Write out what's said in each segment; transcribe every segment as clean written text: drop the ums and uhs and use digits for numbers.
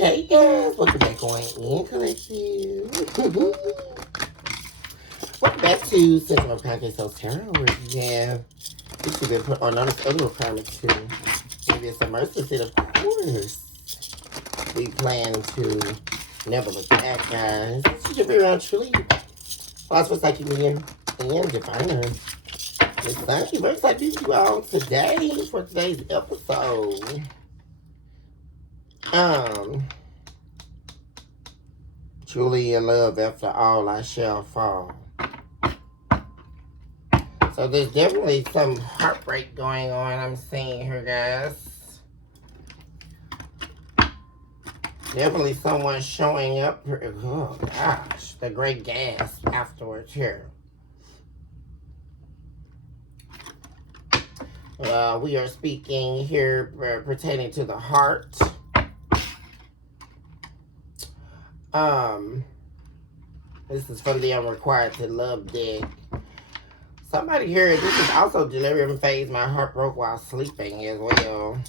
Hey guys, welcome back on In Collective. Welcome back to Central Pancake Sauce Tarot, where you have this has been put on notice other requirements too. Maybe it's a mercy set, of course. We plan to never look back, guys. This should be around truly. Philosopher, psychic medium, and diviner. It's thank you. Very excited to meet you all today for today's episode. Truly in love, after all I shall fall. So there's definitely some heartbreak going on, I'm seeing here, guys. Definitely someone showing up. Oh gosh, the great gasp afterwards here. We are speaking here pertaining to the heart. This is from the Unrequited to Love deck. Somebody here, this is also delirium phase. My heart broke while sleeping as well.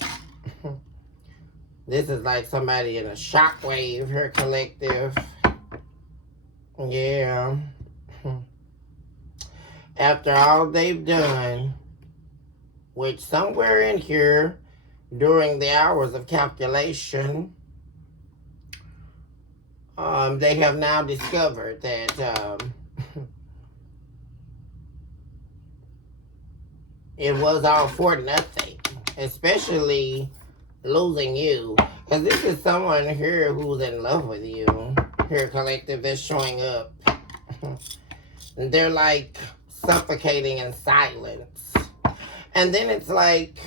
This is like somebody in a shockwave here, collective. Yeah. After all they've done, which somewhere in here, during the hours of calculation, they have now discovered that it was all for nothing, especially losing you. Because this is someone here who's in love with you. Here, collective, that's showing up. And they're like suffocating in silence. And then it's like,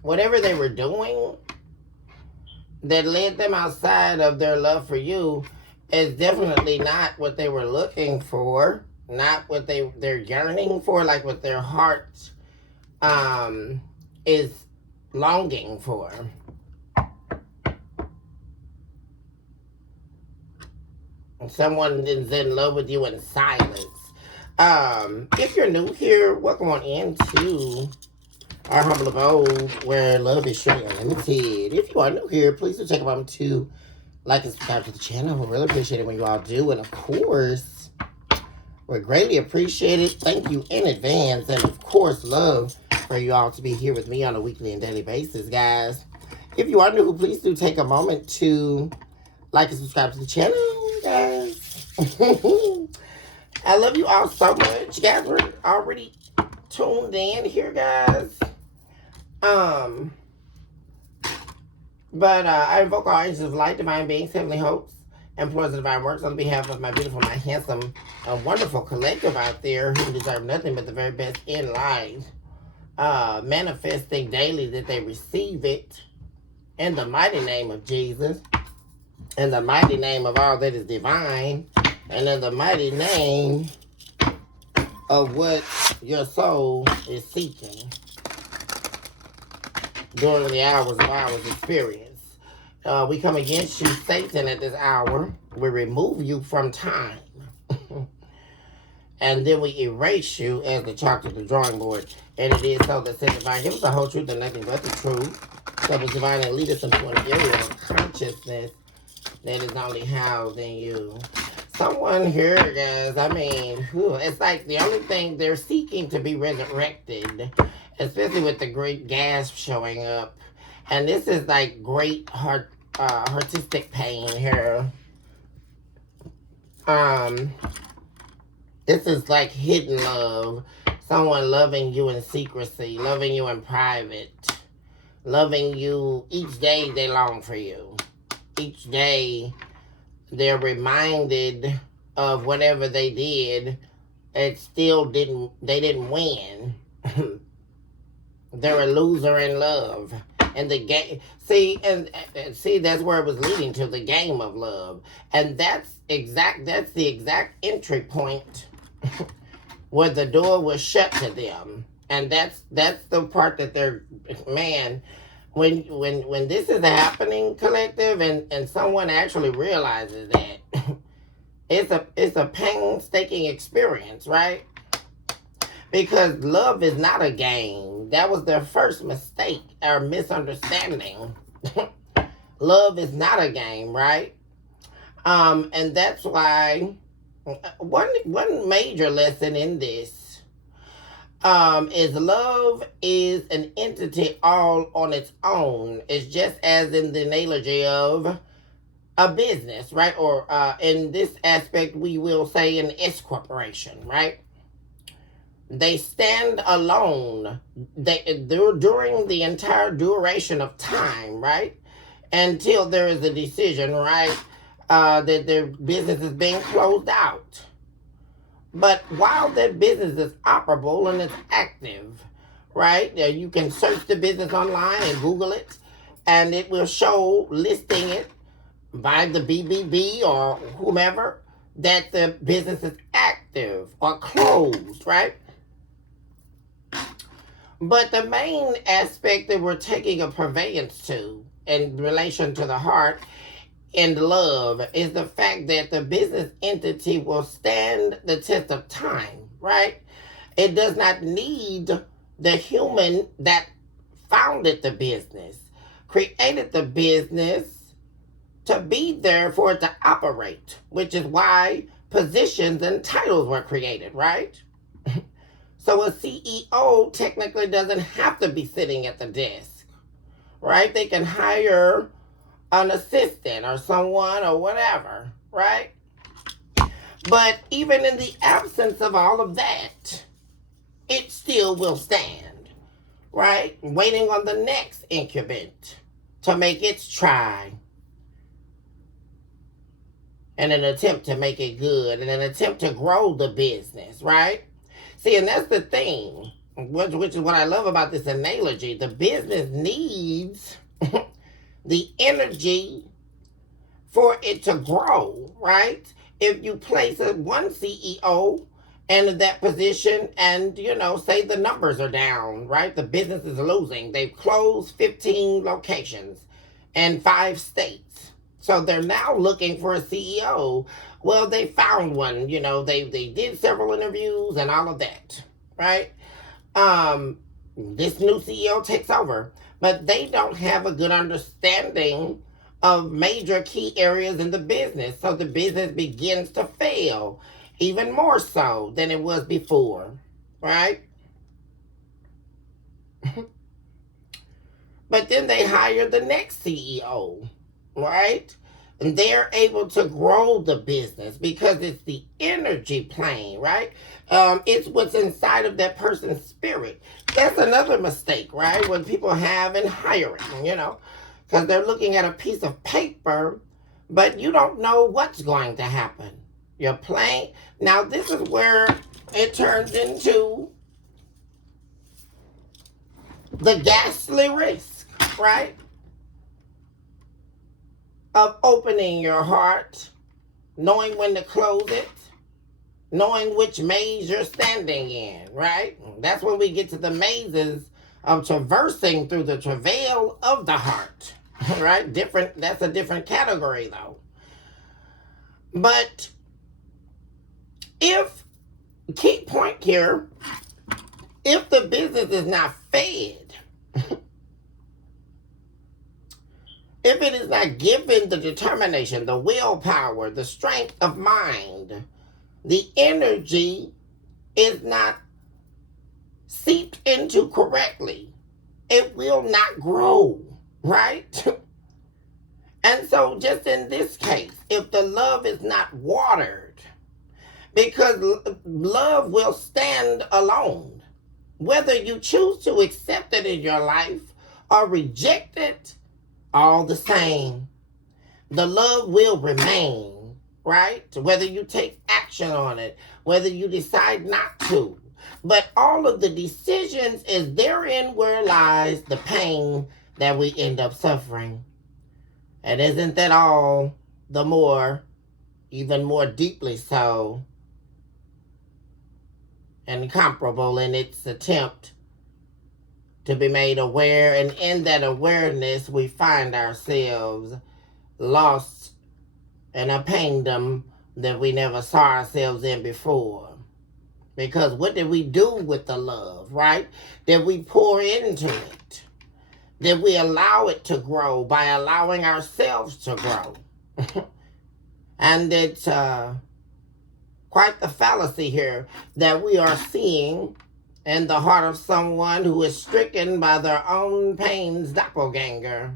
whatever they were doing that led them outside of their love for you is definitely not what they were looking for, not what they're yearning for, like what their heart is longing for. Someone is in love with you in silence. If you're new here, welcome on into our humble abode where love is surely unlimited. If you are new here, please do take a moment to like and subscribe to the channel. We really appreciate it when you all do. And of course, we greatly appreciate it. Thank you in advance. And of course, love for you all to be here with me on a weekly and daily basis, guys. If you are new, please do take a moment to like and subscribe to the channel, guys. I love you all so much. You guys were already tuned in here, guys. But I invoke all angels of light, divine beings, heavenly hopes, and employees of divine works on behalf of my beautiful, my handsome, and wonderful collective out there who deserve nothing but the very best in life. Manifesting daily that they receive it in the mighty name of Jesus, in the mighty name of all that is divine, and in the mighty name of what your soul is seeking during the hours of hours experience. We come against you, Satan, at this hour. We remove you from time. And then we erase you as the chalk to the drawing board. And it is so that said divine, give us the whole truth and nothing but the truth. So it's divine and lead us into an area of consciousness that is only housed in you. Someone here, guys, I mean, it's like the only thing they're seeking to be resurrected, especially with the great gasp showing up. And this is like great artistic pain here. This is like hidden love. Someone loving you in secrecy, loving you in private, loving you each day they long for you. Each day they're reminded of whatever they did, they didn't win. They're a loser in love. And the game, see, that's where it was leading to, the game of love. And that's the exact entry point where the door was shut to them. And that's the part that they're, man, when this is happening, collective, and someone actually realizes that, it's a painstaking experience, right? Because love is not a game. That was their first mistake or misunderstanding. Love is not a game, right? And that's why one major lesson in this is love is an entity all on its own. It's just as in the analogy of a business, right? Or in this aspect, we will say an S corporation, right? They stand alone. They're during the entire duration of time, right? Until there is a decision, right? That their business is being closed out. But while that business is operable and it's active, right? You can search the business online and Google it, and it will show listing it by the BBB or whomever that the business is active or closed, right? But the main aspect that we're taking a purveyance to in relation to the heart and love is the fact that the business entity will stand the test of time, right? It does not need the human that founded the business, created the business to be there for it to operate, which is why positions and titles were created, right? So a CEO technically doesn't have to be sitting at the desk, right? They can hire an assistant or someone or whatever, right? But even in the absence of all of that, it still will stand, right? Waiting on the next incubant to make its try and an attempt to make it good and an attempt to grow the business, right? See, and that's the thing, which is what I love about this analogy. The business needs the energy for it to grow, right? If you place one CEO in that position and, say the numbers are down, right? The business is losing. They've closed 15 locations in 5 states. So they're now looking for a CEO. Well, they found one, they did several interviews and all of that, right? This new CEO takes over, but they don't have a good understanding of major key areas in the business. So the business begins to fail even more so than it was before, right? But then they hire the next CEO, right? And they're able to grow the business because it's the energy plane, right? It's what's inside of that person's spirit. That's another mistake, right? When people have in hiring, because they're looking at a piece of paper, but you don't know what's going to happen. You're playing. Now, this is where it turns into the ghastly risk, right? Of opening your heart, knowing when to close it, knowing which maze you're standing in, right? That's when we get to the mazes of traversing through the travail of the heart, right? That's a different category though. But key point here, if the business is not fed, if it is not given the determination, the willpower, the strength of mind, the energy is not seeped into correctly, it will not grow, right? And so just in this case, if the love is not watered, because love will stand alone, whether you choose to accept it in your life or reject it, all the same, the love will remain, right? Whether you take action on it, whether you decide not to. But all of the decisions is therein where lies the pain that we end up suffering. And isn't that all the more, even more deeply so, and comparable in its attempt to be made aware, and in that awareness we find ourselves lost in a paindom that we never saw ourselves in before. Because what did we do with the love, right? Did we pour into it? that we allow it to grow by allowing ourselves to grow. And it's quite the fallacy here that we are seeing in the heart of someone who is stricken by their own pain's doppelganger.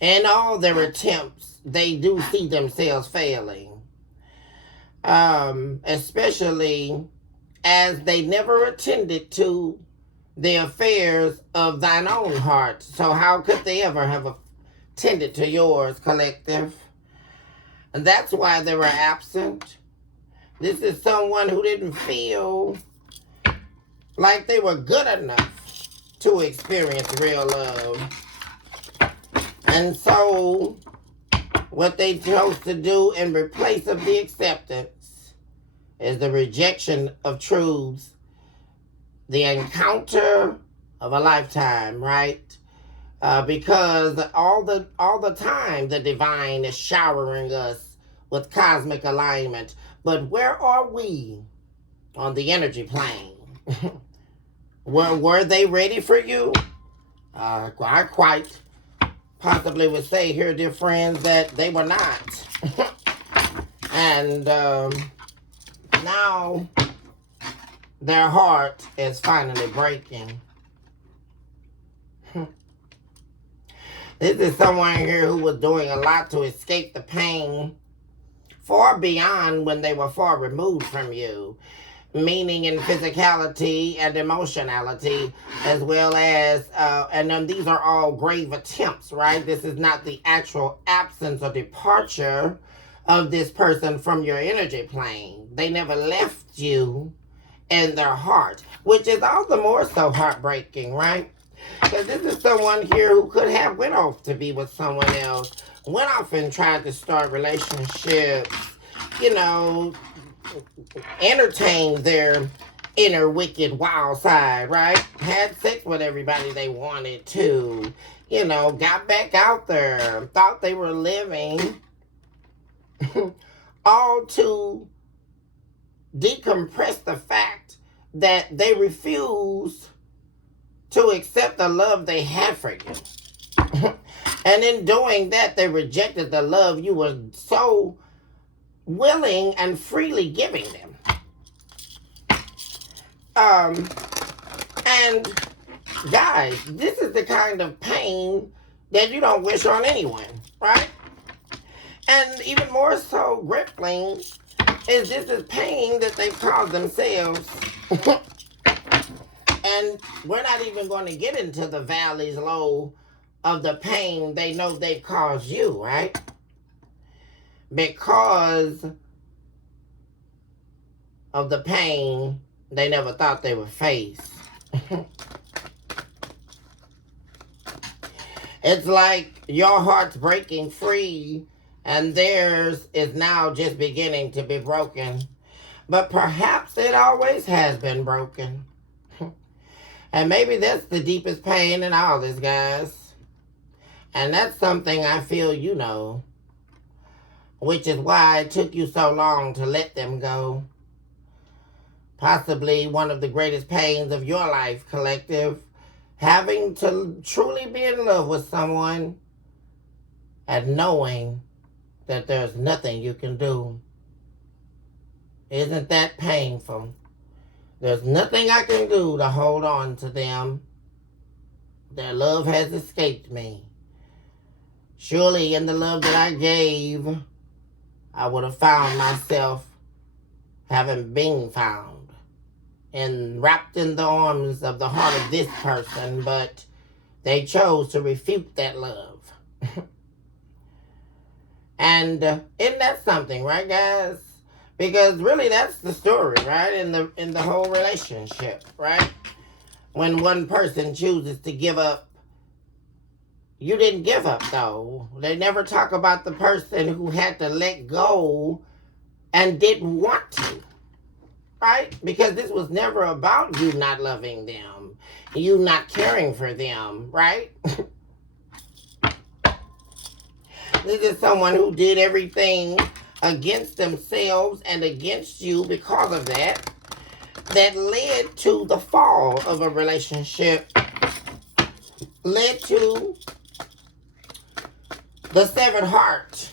In all their attempts, they do see themselves failing. Especially as they never attended to the affairs of thine own heart. So how could they ever have attended to yours, collective? And that's why they were absent. This is someone who didn't feel like they were good enough to experience real love. And so what they chose to do in replace of the acceptance is the rejection of truths, the encounter of a lifetime, right? Because all the time the divine is showering us with cosmic alignment. But where are we on the energy plane? were they ready for you? I quite possibly would say here, dear friends, that they were not. And now their heart is finally breaking. This is someone here who was doing a lot to escape the pain far beyond when they were far removed from you, meaning in physicality and emotionality, as well as, and these are all grave attempts, right? This is not the actual absence or departure of this person from your energy plane. They never left you in their heart, which is all the more so heartbreaking, right? Because this is someone here who could have went off to be with someone else, went off and tried to start relationships, entertain their inner wicked wild side, right? Had sex with everybody they wanted to, got back out there, thought they were living, all to decompress the fact that they refuse to accept the love they had for you. And in doing that, they rejected the love you were so willing and freely giving them. And guys, this is the kind of pain that you don't wish on anyone, right? And even more so crippling is this is pain that they've caused themselves. And we're not even going to get into the valleys low of the pain they know they've caused you, right? Because of the pain they never thought they would face. It's like your heart's breaking free and theirs is now just beginning to be broken. But perhaps it always has been broken. And maybe that's the deepest pain in all this, guys. And that's something I feel you know. Which is why it took you so long to let them go. Possibly one of the greatest pains of your life, collective. Having to truly be in love with someone and knowing that there's nothing you can do. Isn't that painful? There's nothing I can do to hold on to them. Their love has escaped me. Surely in the love that I gave, I would have found myself having been found and wrapped in the arms of the heart of this person, but they chose to refute that love. And isn't that something, right, guys? Because really that's the story, right? In the whole relationship, right? When one person chooses to give up, you didn't give up though. They never talk about the person who had to let go and didn't want to, right? Because this was never about you not loving them, you not caring for them, right? This is someone who did everything against themselves and against you because of that led to the fall of a relationship led to the severed heart.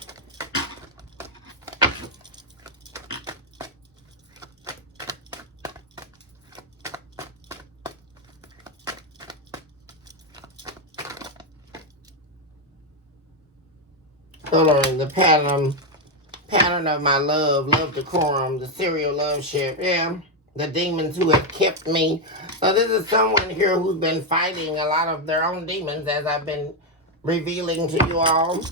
Coloring the pattern of my love decorum, the serial love ship, yeah. The demons who have kept me. So this is someone here who's been fighting a lot of their own demons, as I've been revealing to you all.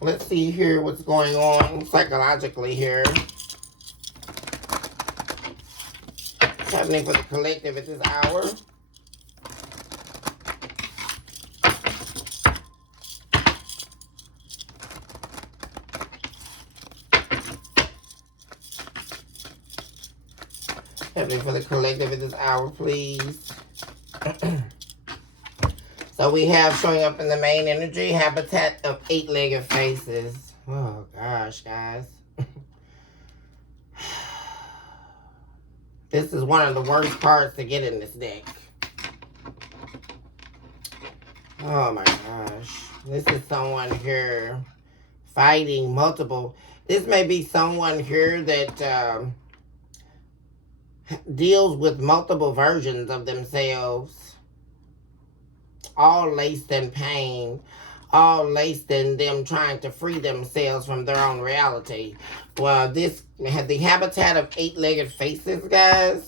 Let's see here what's going on psychologically here. What's happening for the collective at this hour? Happening for the collective at this hour, please. So we have showing up in the main energy, habitat of 8-legged faces. Oh gosh, guys. This is one of the worst cards to get in this deck. Oh my gosh. This is someone here fighting multiple. This may be someone here that deals with multiple versions of themselves, all laced in pain, all laced in them trying to free themselves from their own reality. Well, this had the habitat of 8-legged faces, guys,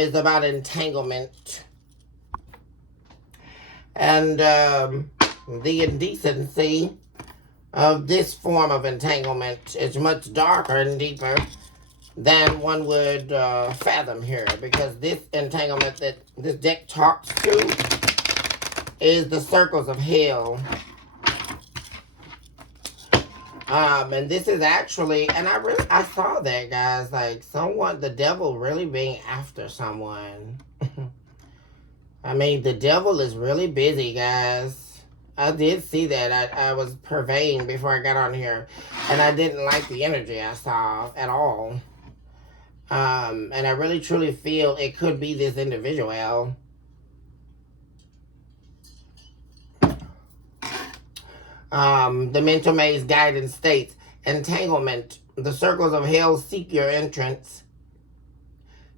is about entanglement. And the indecency of this form of entanglement is much darker and deeper than one would fathom here, because this entanglement that this deck talks to is the circles of hell. And this is actually, and I saw that, guys, like someone, the devil really being after someone. I mean, the devil is really busy, guys. I did see that. I was purveying before I got on here, and I didn't like the energy I saw at all. And I really truly feel it could be this individual. The mental maze guidance states, entanglement, the circles of hell seek your entrance.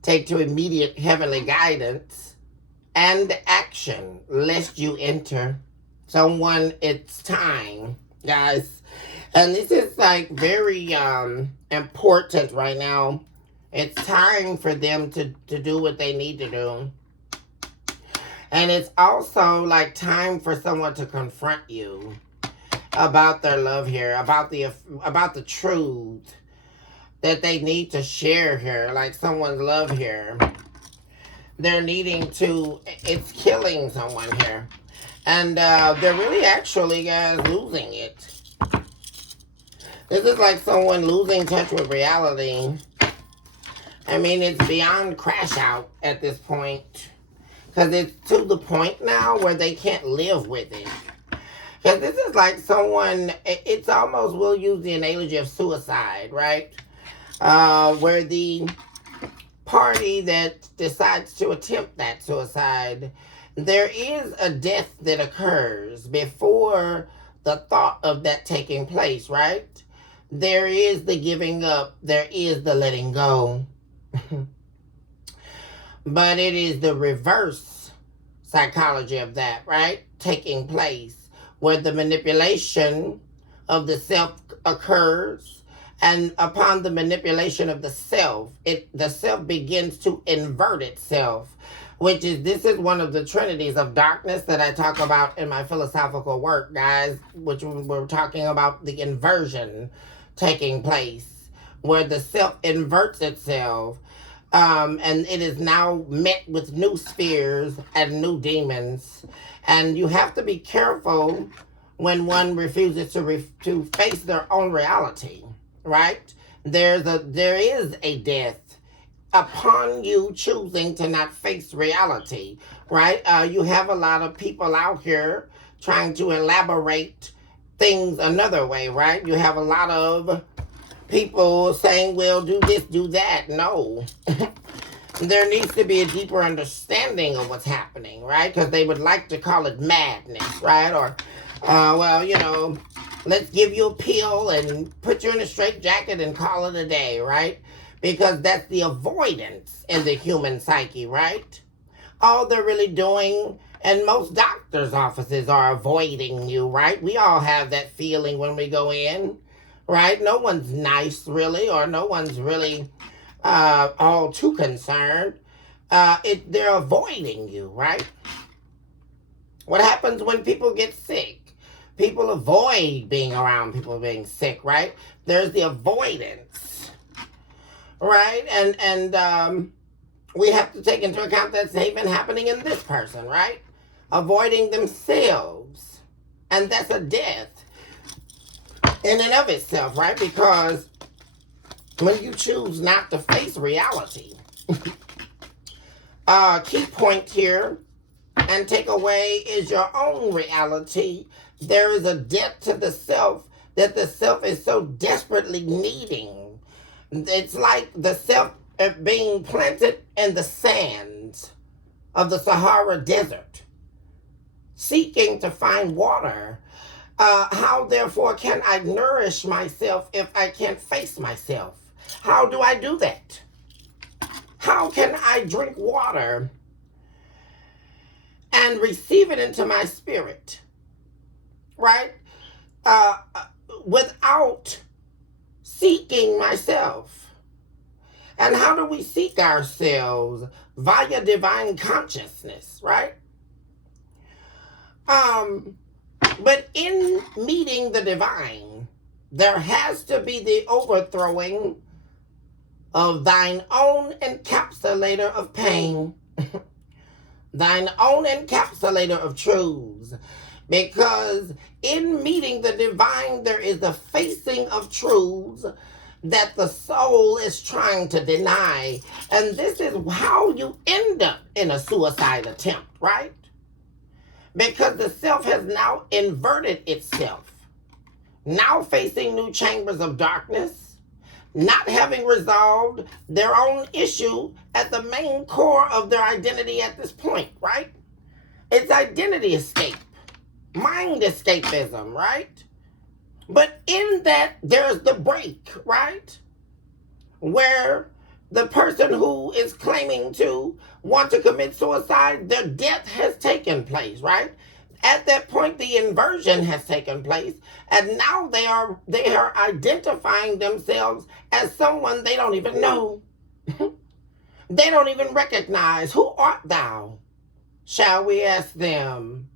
Take to immediate heavenly guidance and action, lest you enter. Someone, it's time, guys. And this is like very important right now. It's time for them to do what they need to do. And it's also like time for someone to confront you about their love here, about the truth that they need to share here, like someone's love here. They're needing to, it's killing someone here. And they're really actually, guys, losing it. This is like someone losing touch with reality. I mean, it's beyond crash out at this point. Because it's to the point now where they can't live with it. Because this is like someone, it's almost, we'll use the analogy of suicide, right? Where the party that decides to attempt that suicide, there is a death that occurs before the thought of that taking place, right? There is the giving up, there is the letting go. But it is the reverse psychology of that, right? Taking place, where the manipulation of the self occurs, and upon the manipulation of the self begins to invert itself, which is, this is one of the trinities of darkness that I talk about in my philosophical work, guys, which we're talking about the inversion taking place, where the self inverts itself, and it is now met with new spheres and new demons. And you have to be careful when one refuses to face their own reality, right? There is a death upon you choosing to not face reality, right? You have a lot of people out here trying to elaborate things another way, right? You have a lot of people saying, well, do this, do that. No. there needs to be a deeper understanding of what's happening, right? Because they would like to call it madness, right? Or, well, let's give you a pill and put you in a straitjacket and call it a day, right? Because that's the avoidance in the human psyche, right? All they're really doing, and most doctors' offices are avoiding you, right? We all have that feeling when we go in, right? No one's nice, really, or no one's really all too concerned. They're avoiding you, right? What happens when people get sick? People avoid being around people being sick, right? There's the avoidance, right? And we have to take into account that's even happening in this person, right? Avoiding themselves. And that's a death in and of itself, right? Because when you choose not to face reality, key point here and take away is your own reality. There is a death to the self that the self is so desperately needing. It's like the self being planted in the sands of the Sahara Desert, seeking to find water. How therefore can I nourish myself if I can't face myself? How do I do that? How can I drink water and receive it into my spirit, right? Without seeking myself. And how do we seek ourselves? Via divine consciousness, right? But in meeting the divine, there has to be the overthrowing of thine own encapsulator of pain, thine own encapsulator of truths. Because in meeting the divine, there is the facing of truths that the soul is trying to deny. And this is how you end up in a suicide attempt, right? Because the self has now inverted itself, now facing new chambers of darkness, not having resolved their own issue at the main core of their identity at this point, right? It's identity escape, mind escapism, right? But in that, there's the break, right? Where the person who is claiming to want to commit suicide, their death has taken place, right? At that point, the inversion has taken place, and now they are identifying themselves as someone they don't even know. They don't even recognize. Who art thou? Shall we ask them?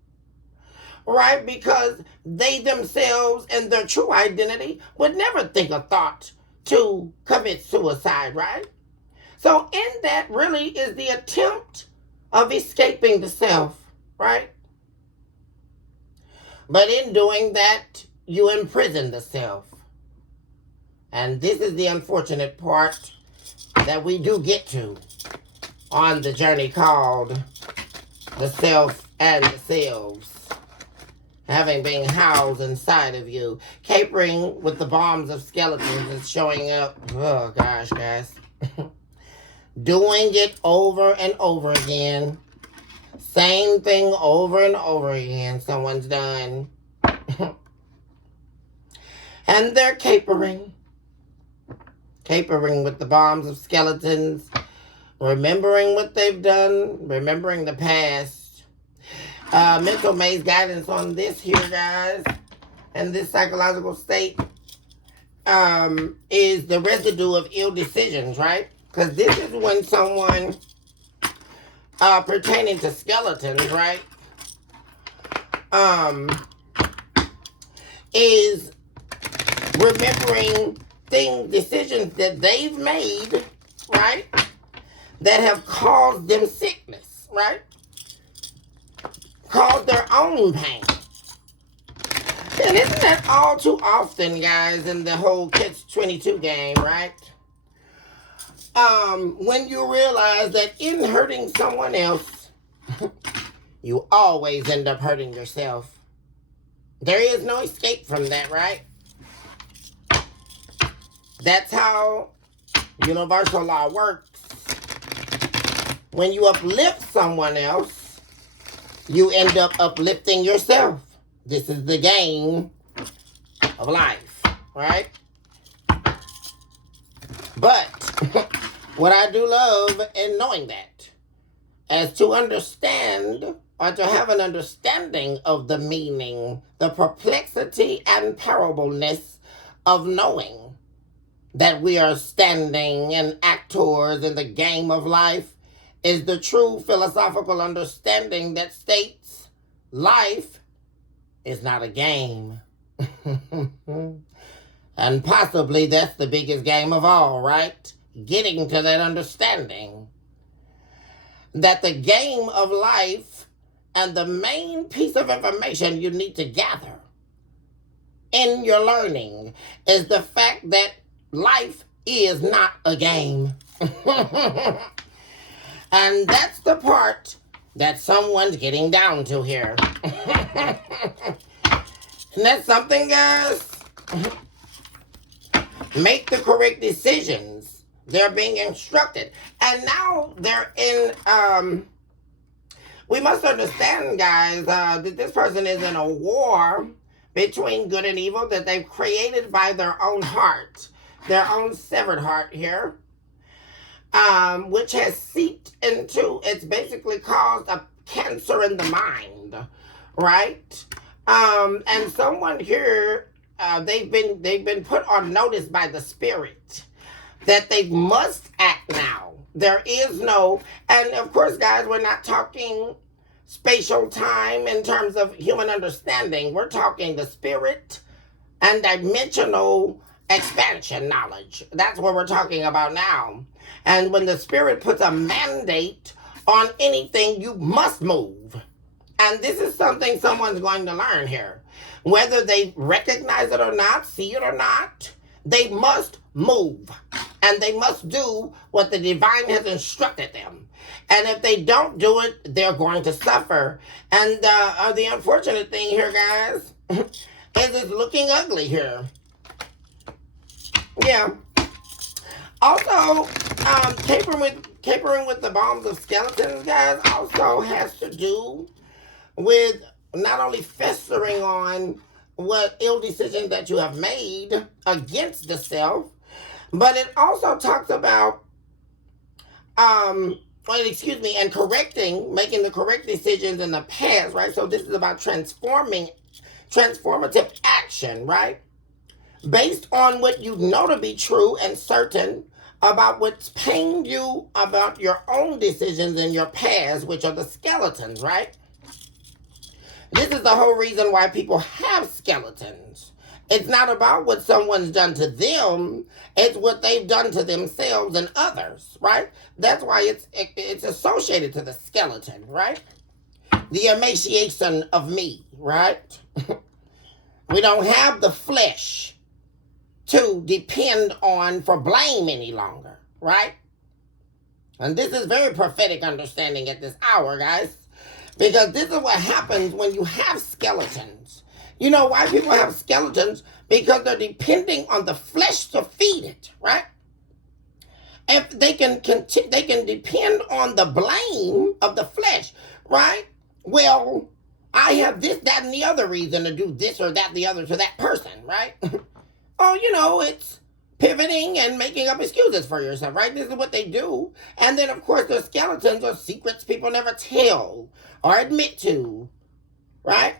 Right? Because they themselves and their true identity would never think a thought to commit suicide, right? So in that really is the attempt of escaping the self, right? But in doing that, you imprison the self. And this is the unfortunate part that we do get to on the journey called the self and the selves. Having been housed inside of you. Capering with the bombs of skeletons and showing up. Oh gosh, guys. Doing it over and over again. Same thing over and over again. Someone's done. And they're capering. Capering with the bombs of skeletons. Remembering what they've done. Remembering the past. Mental maze guidance on this here, guys, and this psychological state is the residue of ill decisions, right? Because this is when someone pertaining to skeletons, right, is remembering decisions that they've made, right, that have caused them sickness, right? Caused their own pain. And isn't that all too often, guys, in the whole Catch-22 game, right? When you realize that in hurting someone else, you always end up hurting yourself. There is no escape from that, right? That's how universal law works. When you uplift someone else, you end up uplifting yourself. This is the game of life, right? But what I do love in knowing that is to understand or to have an understanding of the meaning, the perplexity and parableness of knowing that we are standing and actors in the game of life is the true philosophical understanding that states life is not a game. And possibly that's the biggest game of all, right? Getting to that understanding that the game of life and the main piece of information you need to gather in your learning is the fact that life is not a game. And that's the part that someone's getting down to here. And that's something, guys. Make the correct decisions. They're being instructed. And now they're in, we must understand, guys, that this person is in a war between good and evil that they've created by their own heart, their own severed heart here, which has seeped into, it's basically caused a cancer in the mind, right? And someone here, they've been put on notice by the spirit that they must act now. There is no, and of course, guys, we're not talking spatial time in terms of human understanding. We're talking the spirit and dimensional expansion knowledge. That's what we're talking about now. And when the spirit puts a mandate on anything, you must move. And this is something someone's going to learn here. Whether they recognize it or not, see it or not, they must move. And they must do what the divine has instructed them. And if they don't do it, they're going to suffer. And the unfortunate thing here, guys, is it's looking ugly here. Yeah. Also, capering with the bombs of skeletons, guys, also has to do with not only festering on what ill decisions that you have made against the self, but it also talks about, and making the correct decisions in the past, right? So this is about transformative action, right? Based on what you know to be true and certain about what's pained you about your own decisions in your past, which are the skeletons, right? This is the whole reason why people have skeletons. It's not about what someone's done to them. It's what they've done to themselves and others, right? That's why it's associated to the skeleton, right? The emaciation of me, right? We don't have the flesh to depend on for blame any longer, right? And this is very prophetic understanding at this hour, guys. Because this is what happens when you have skeletons. You know why people have skeletons? Because they're depending on the flesh to feed it, right? If they can depend on the blame of the flesh, right? Well, I have this, that, and the other reason to do this or that, the other to that person, right? Oh, it's pivoting and making up excuses for yourself, right? This is what they do. And then, of course, the skeletons are secrets people never tell or admit to, right?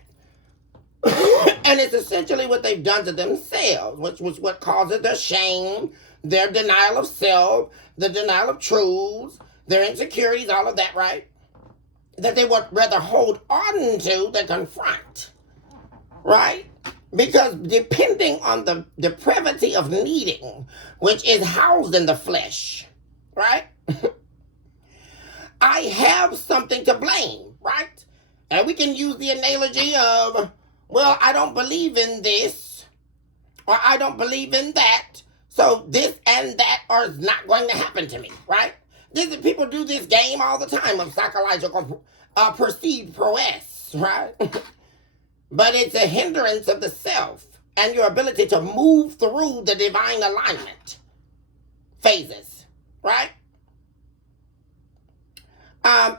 And it's essentially what they've done to themselves, which was what causes their shame, their denial of self, the denial of truths, their insecurities, all of that, right? That they would rather hold on to than confront, right? Because depending on the depravity of needing, which is housed in the flesh, right? I have something to blame, right? And we can use the analogy of, well, I don't believe in this, or I don't believe in that, so this and that are not going to happen to me, right? People do this game all the time of psychological perceived prowess, right? But it's a hindrance of the self and your ability to move through the divine alignment phases, right?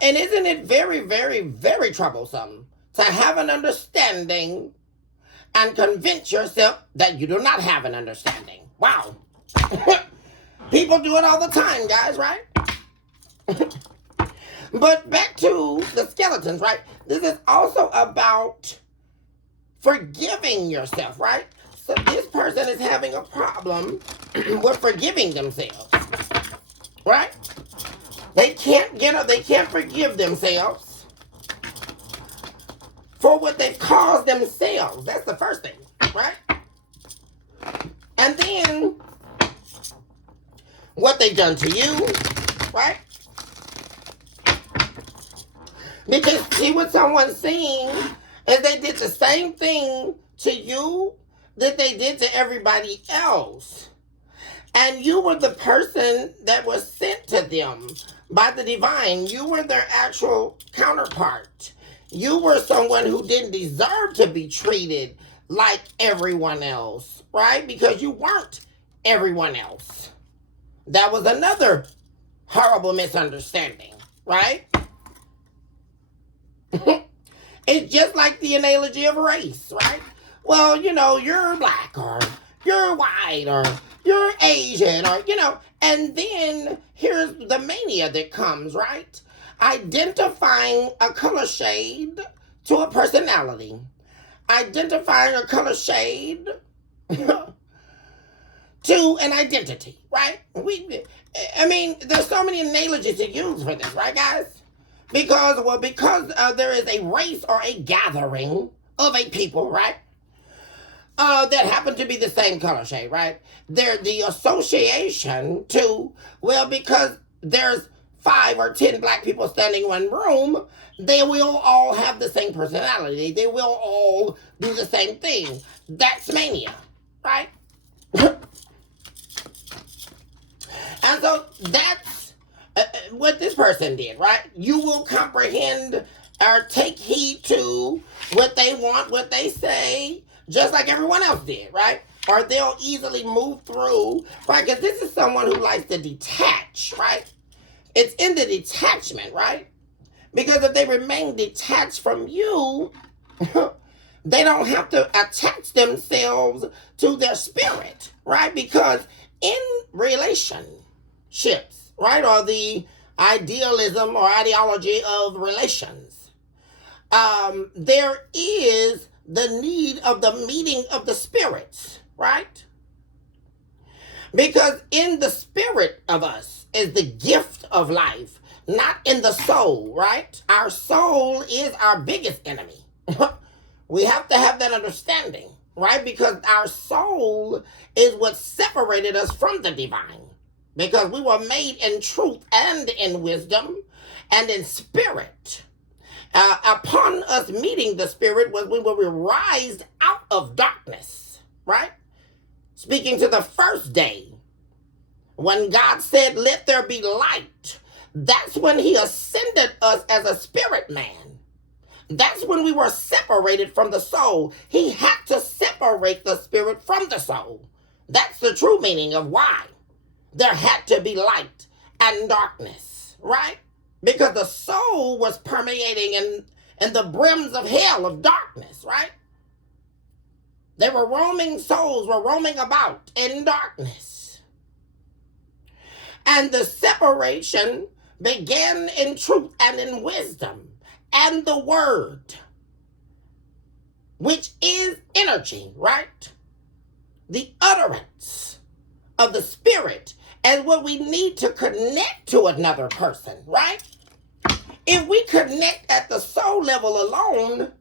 And isn't it very, very, very troublesome to have an understanding and convince yourself that you do not have an understanding? Wow. People do it all the time, guys, right? But back to the skeletons, right? This is also about forgiving yourself, right? So this person is having a problem with forgiving themselves, right? They can't forgive themselves for what they've caused themselves. That's the first thing, right? And then what they've done to you, right? Because see what someone's saying is they did the same thing to you that they did to everybody else. And you were the person that was sent to them by the divine. You were their actual counterpart. You were someone who didn't deserve to be treated like everyone else, right? Because you weren't everyone else. That was another horrible misunderstanding, right? It's just like the analogy of race, right? Well, you're black or you're white or you're Asian or, and then here's the mania that comes, right? Identifying a color shade to a personality. Identifying a color shade to an identity, right? There's so many analogies to use for this, right, guys? Because there is a race or a gathering of a people, right? That happen to be the same color shade, right? They're the association to, because there's 5 or 10 black people standing in one room, they will all have the same personality. They will all do the same thing. That's mania, right? And so that's what this person did, right? You will comprehend or take heed to what they want, what they say, just like everyone else did, right? Or they'll easily move through, right? Because this is someone who likes to detach, right? It's in the detachment, right? Because if they remain detached from you, they don't have to attach themselves to their spirit, right? Because in relationships, right, or the idealism or ideology of relations, there is the need of the meeting of the spirits, right? Because in the spirit of us is the gift of life, not in the soul, right? Our soul is our biggest enemy. We have to have that understanding, right? Because our soul is what separated us from the divine. Because we were made in truth and in wisdom and in spirit. Upon us meeting the spirit was when we were raised out of darkness, right? Speaking to the first day, when God said, let there be light, that's when he ascended us as a spirit man. That's when we were separated from the soul. He had to separate the spirit from the soul. That's the true meaning of why there had to be light and darkness, right? Because the soul was permeating in the brims of hell of darkness, right? They were souls were roaming about in darkness. And the separation began in truth and in wisdom and the word, which is energy, right? The utterance of the spirit and what we need to connect to another person, right? If we connect at the soul level alone,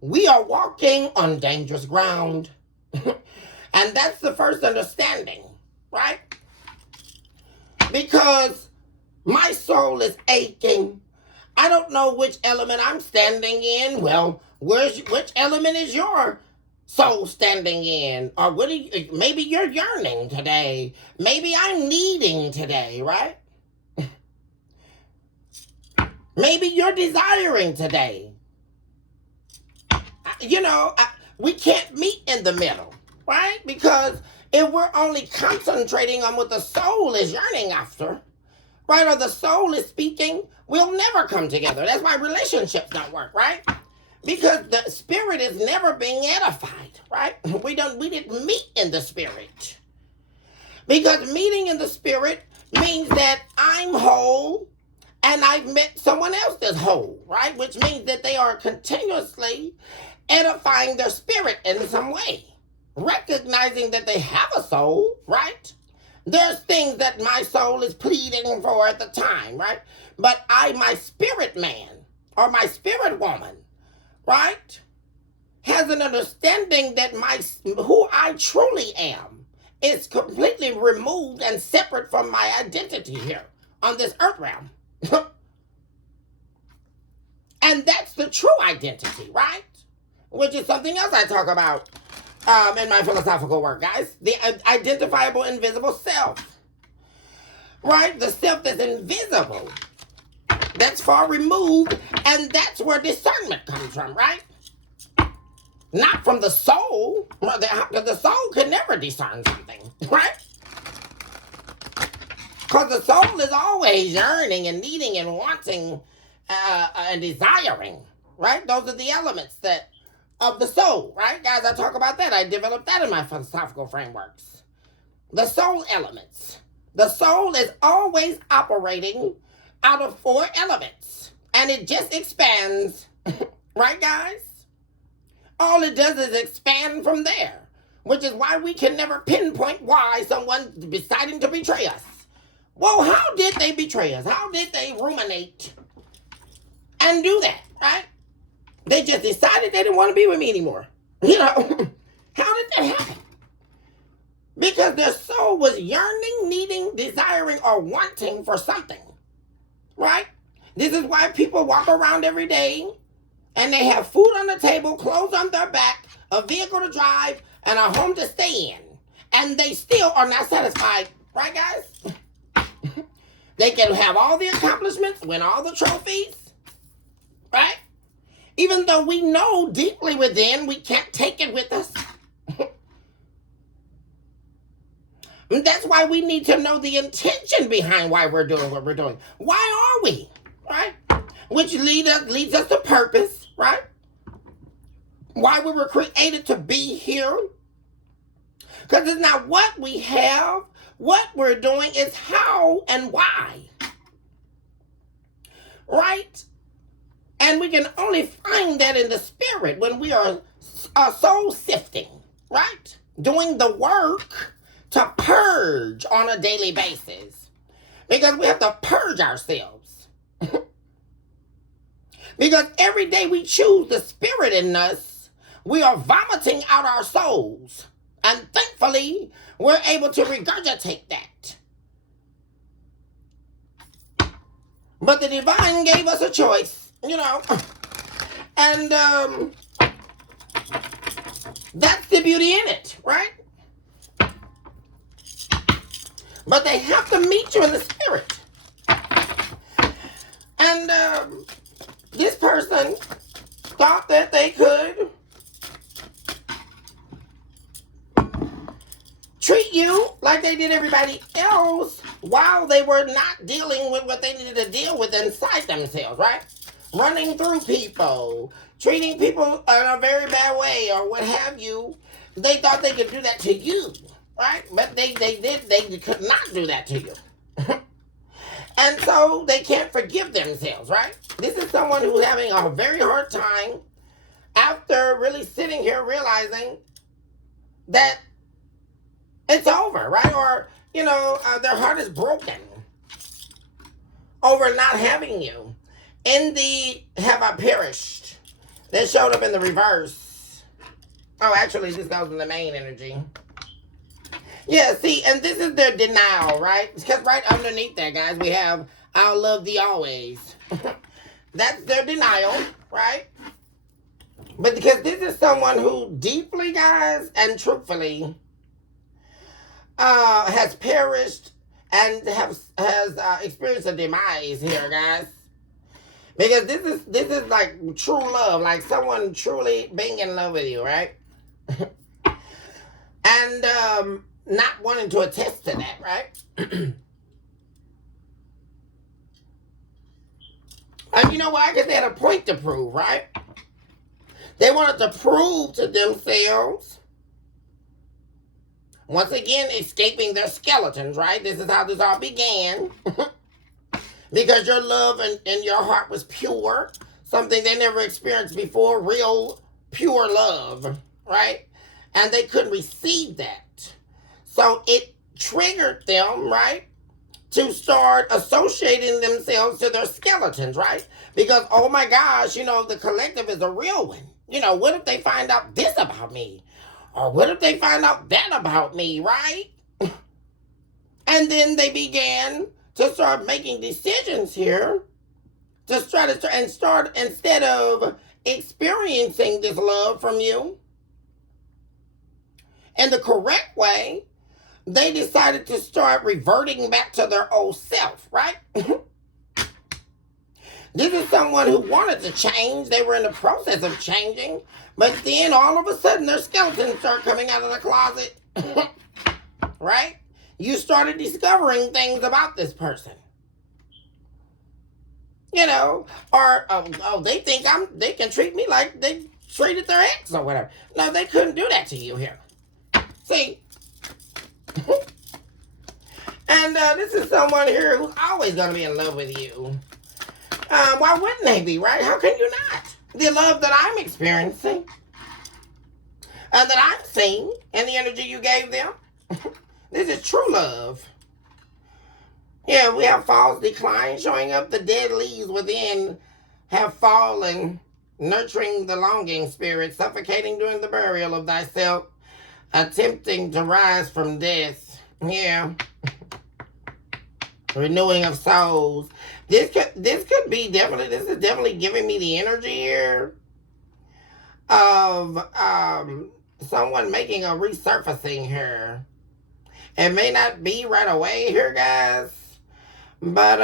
we are walking on dangerous ground. And that's the first understanding, right? Because my soul is aching. I don't know which element I'm standing in. Well, which element is your soul standing in? Or maybe you're yearning today. Maybe I'm needing today, right? Maybe you're desiring today. We can't meet in the middle, right? Because if we're only concentrating on what the soul is yearning after, right, or the soul is speaking, we'll never come together. That's why relationships don't work, right? Because the spirit is never being edified, right? We didn't meet in the spirit. Because meeting in the spirit means that I'm whole and I've met someone else that's whole, right? Which means that they are continuously edifying their spirit in some way, recognizing that they have a soul, right? There's things that my soul is pleading for at the time, right? But my spirit man or my spirit woman, right, has an understanding that who I truly am is completely removed and separate from my identity here on this earth realm. And that's the true identity, right? Which is something else I talk about in my philosophical work, guys. The identifiable invisible self, right? The self that's invisible, that's far removed, and that's where discernment comes from, right? Not from the soul, because the soul can never discern something, right? Because the soul is always yearning and needing and wanting and desiring, right? Those are the elements of the soul, right? Guys, I talk about that. I developed that in my philosophical frameworks. The soul elements. The soul is always operating out of 4 elements. And it just expands, right, guys? All it does is expand from there, which is why we can never pinpoint why someone's deciding to betray us. Well, how did they betray us? How did they ruminate and do that, right? They just decided they didn't want to be with me anymore. You know, how did that happen? Because their soul was yearning, needing, desiring, or wanting for something, right? This is why people walk around every day and they have food on the table, clothes on their back, a vehicle to drive, and a home to stay in. And they still are not satisfied, right, guys? They can have all the accomplishments, win all the trophies, right? Even though we know deeply within we can't take it with us. That's why we need to know the intention behind why we're doing what we're doing. Why are we, right? Which leads us to purpose, right? Why we were created to be here. Because it's not what we have. What we're doing is how and why. Right? And we can only find that in the spirit when we are soul sifting, right? Doing the work to purge on a daily basis. Because we have to purge ourselves. Because every day we choose the spirit in us, we are vomiting out our souls. And thankfully, we're able to regurgitate that. But the divine gave us a choice, you know. And that's the beauty in it, right? But they have to meet you in the spirit. And this person thought that they could treat you like they did everybody else while they were not dealing with what they needed to deal with inside themselves, right? Running through people, treating people in a very bad way or what have you. They thought they could do that to you, right? But they could not do that to you. And so they can't forgive themselves, right? This is someone who's having a very hard time after really sitting here realizing that it's over, right? Or, you know, their heart is broken over not having you. In the have I perished, that showed up in the reverse. Oh, actually, this goes in the main energy. Yeah, see, and this is their denial, right? Because right underneath there, guys, we have I'll love thee always. That's their denial, right? But because this is someone who deeply, guys, and truthfully has perished and has experienced a demise here, guys. Because this is like true love, like someone truly being in love with you, right? And not wanting to attest to that, right? you know why? Because they had a point to prove, right? They wanted to prove to themselves, once again, escaping their skeletons, right? This is how this all began. Because your love and your heart was pure, something they never experienced before, real, pure love, right? And they couldn't receive that. So it triggered them, right, to start associating themselves to their skeletons, right? Because, oh my gosh, the collective is a real one. What if they find out this about me? Or what if they find out that about me, right? And then they began to start making decisions here to try to and start, instead of experiencing this love from you in the correct way, they decided to start reverting back to their old self, right? This is someone who wanted to change. They were in the process of changing. But then all of a sudden their skeletons start coming out of the closet. Right? You started discovering things about this person. Or they think they can treat me like they treated their ex or whatever. No, they couldn't do that to you here. See? And this is someone here who's always going to be in love with you. Why wouldn't they be, right? How can you not? The love that I'm experiencing, that I'm seeing, and the energy you gave them, this is true love. Yeah, we have false decline showing up. The dead leaves within have fallen, nurturing the longing spirit, suffocating during the burial of thyself, attempting to rise from death. Yeah. Renewing of souls. This is definitely giving me the energy here of someone making a resurfacing here. It may not be right away here, guys, but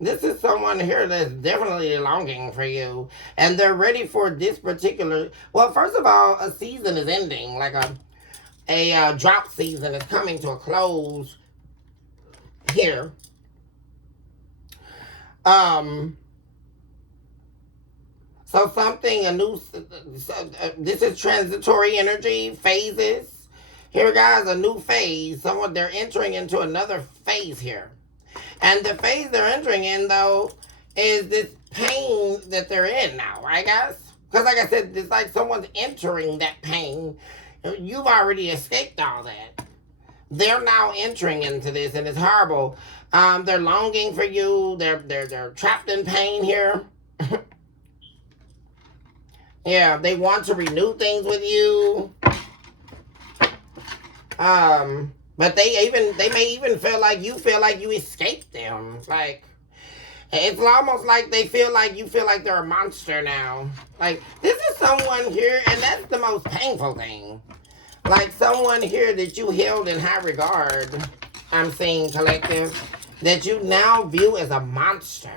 this is someone here that's definitely longing for you, and they're ready for this particular. Well, first of all, a season is ending, like a drought season is coming to a close here. So this is transitory energy, phases. Here, guys, a new phase. They're entering into another phase here. And the phase they're entering in, though, is this pain that they're in now, right, guys? Because, like I said, it's like someone's entering that pain. You've already escaped all that. They're now entering into this, and it's horrible. They're longing for you. They're trapped in pain here. Yeah, they want to renew things with you. But they may even feel like you escaped them. Like, it's almost like they feel like you feel like they're a monster now. Like, this is someone here, and that's the most painful thing. Like, someone here that you held in high regard, I'm seeing, collective, that you now view as a monster.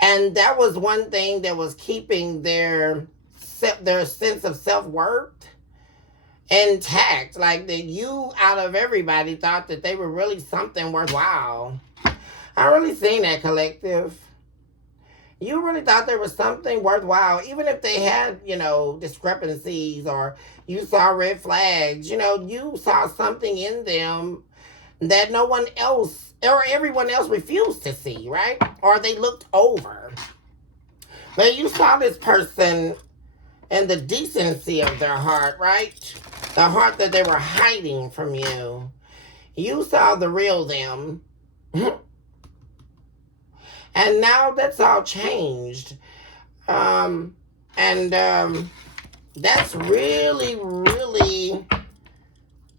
And that was one thing that was keeping their sense of self-worth intact. Like, that you, out of everybody, thought that they were really something worthwhile. I really seen that, collective. You really thought there was something worthwhile, even if they had, discrepancies, or you saw red flags. You saw something in them that no one else or everyone else refused to see, right? Or they looked over. But you saw this person and the decency of their heart, right? The heart that they were hiding from you. You saw the real them. And now that's all changed. That's really, really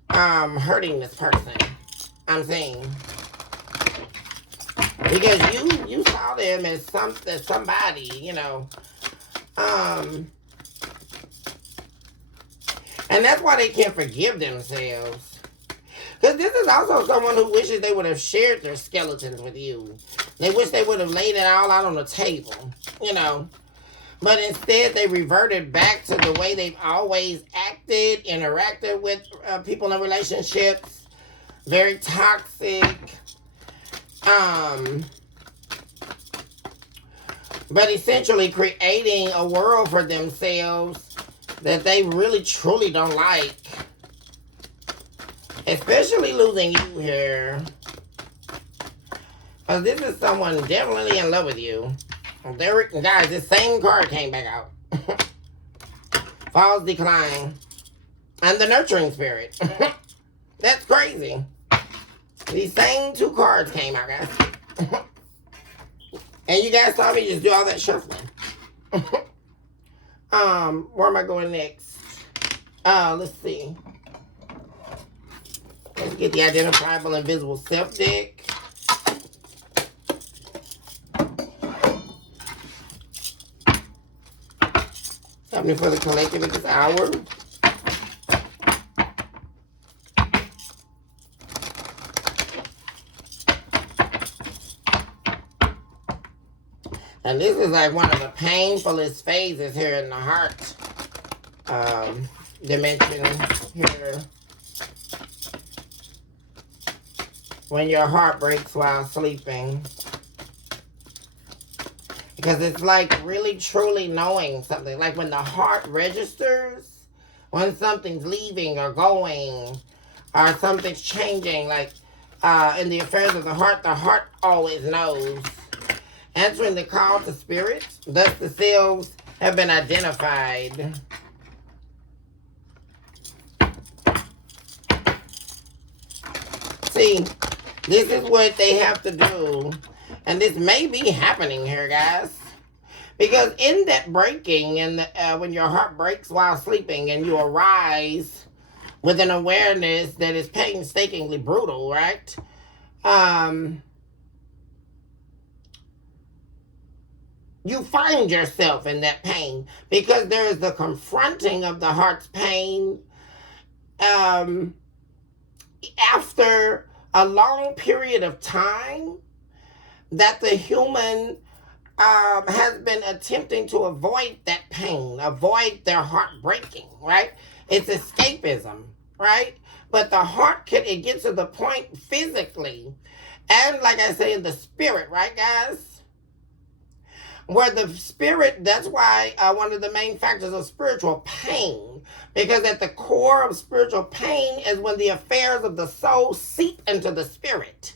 hurting this person, I'm saying. Because you saw them as somebody, and that's why they can't forgive themselves. Because this is also someone who wishes they would have shared their skeletons with you. They wish they would have laid it all out on the table, But instead, they reverted back to the way they've always acted, interacted with people in relationships. Very toxic. but essentially creating a world for themselves that they really truly don't like. Especially losing you here. Because this is someone definitely in love with you. Guys, this same card came back out. Falls decline. And the nurturing spirit. That's crazy. These same two cards came out, guys. And you guys saw me just do all that shuffling. Where am I going next? Let's see. Let's get the Identifiable Invisible Self deck. Happening for the collective at this hour. And this is like one of the painfulest phases here in the heart dimension here. When your heart breaks while sleeping. Because it's like really truly knowing something. Like when the heart registers, when something's leaving or going, or something's changing, like in the affairs of the heart always knows. Answering the call to spirit, thus the selves have been identified. See, this is what they have to do. And this may be happening here, guys. Because in that breaking, and when your heart breaks while sleeping and you arise with an awareness that is painstakingly brutal, right? You find yourself in that pain because there is the confronting of the heart's pain after a long period of time that the human has been attempting to avoid that pain, avoid their heart breaking, right? It's escapism, right? But the heart it gets to the point physically, and like I say, in the spirit, right, guys? Where the spirit, that's why one of the main factors of spiritual pain, because at the core of spiritual pain is when the affairs of the soul seep into the spirit,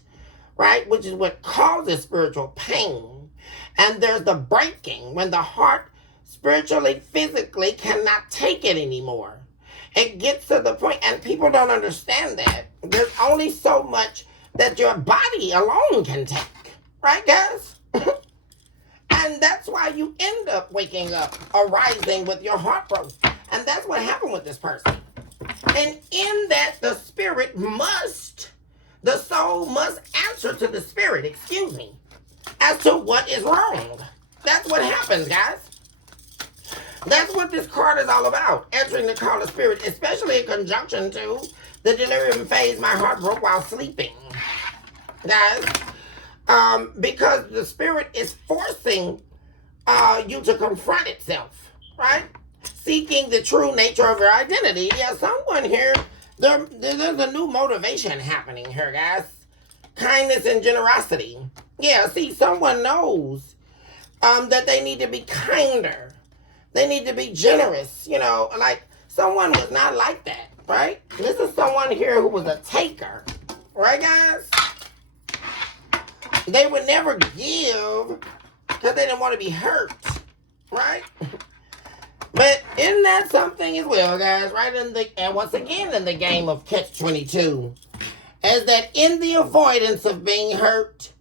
right? Which is what causes spiritual pain. And there's the breaking when the heart spiritually, physically cannot take it anymore. It gets to the point, and people don't understand that. There's only so much that your body alone can take, right, guys? And that's why you end up waking up, arising with your heart broken. And that's what happened with this person. And in that, the soul must answer to the spirit, as to what is wrong. That's what happens, guys. That's what this card is all about. Answering the call of spirit, especially in conjunction to the delirium phase, my heart broke while sleeping. Guys. Because the spirit is forcing you to confront itself, right? Seeking the true nature of your identity. Yeah, someone here, there's a new motivation happening here, guys. Kindness and generosity. Yeah, see, someone knows that they need to be kinder. They need to be generous. You know, like someone was not like that, right? This is someone here who was a taker, right, guys? They would never give because they didn't want to be hurt, right? But isn't that something as well, guys? Right? And once again in the game of Catch-22, is that in the avoidance of being hurt,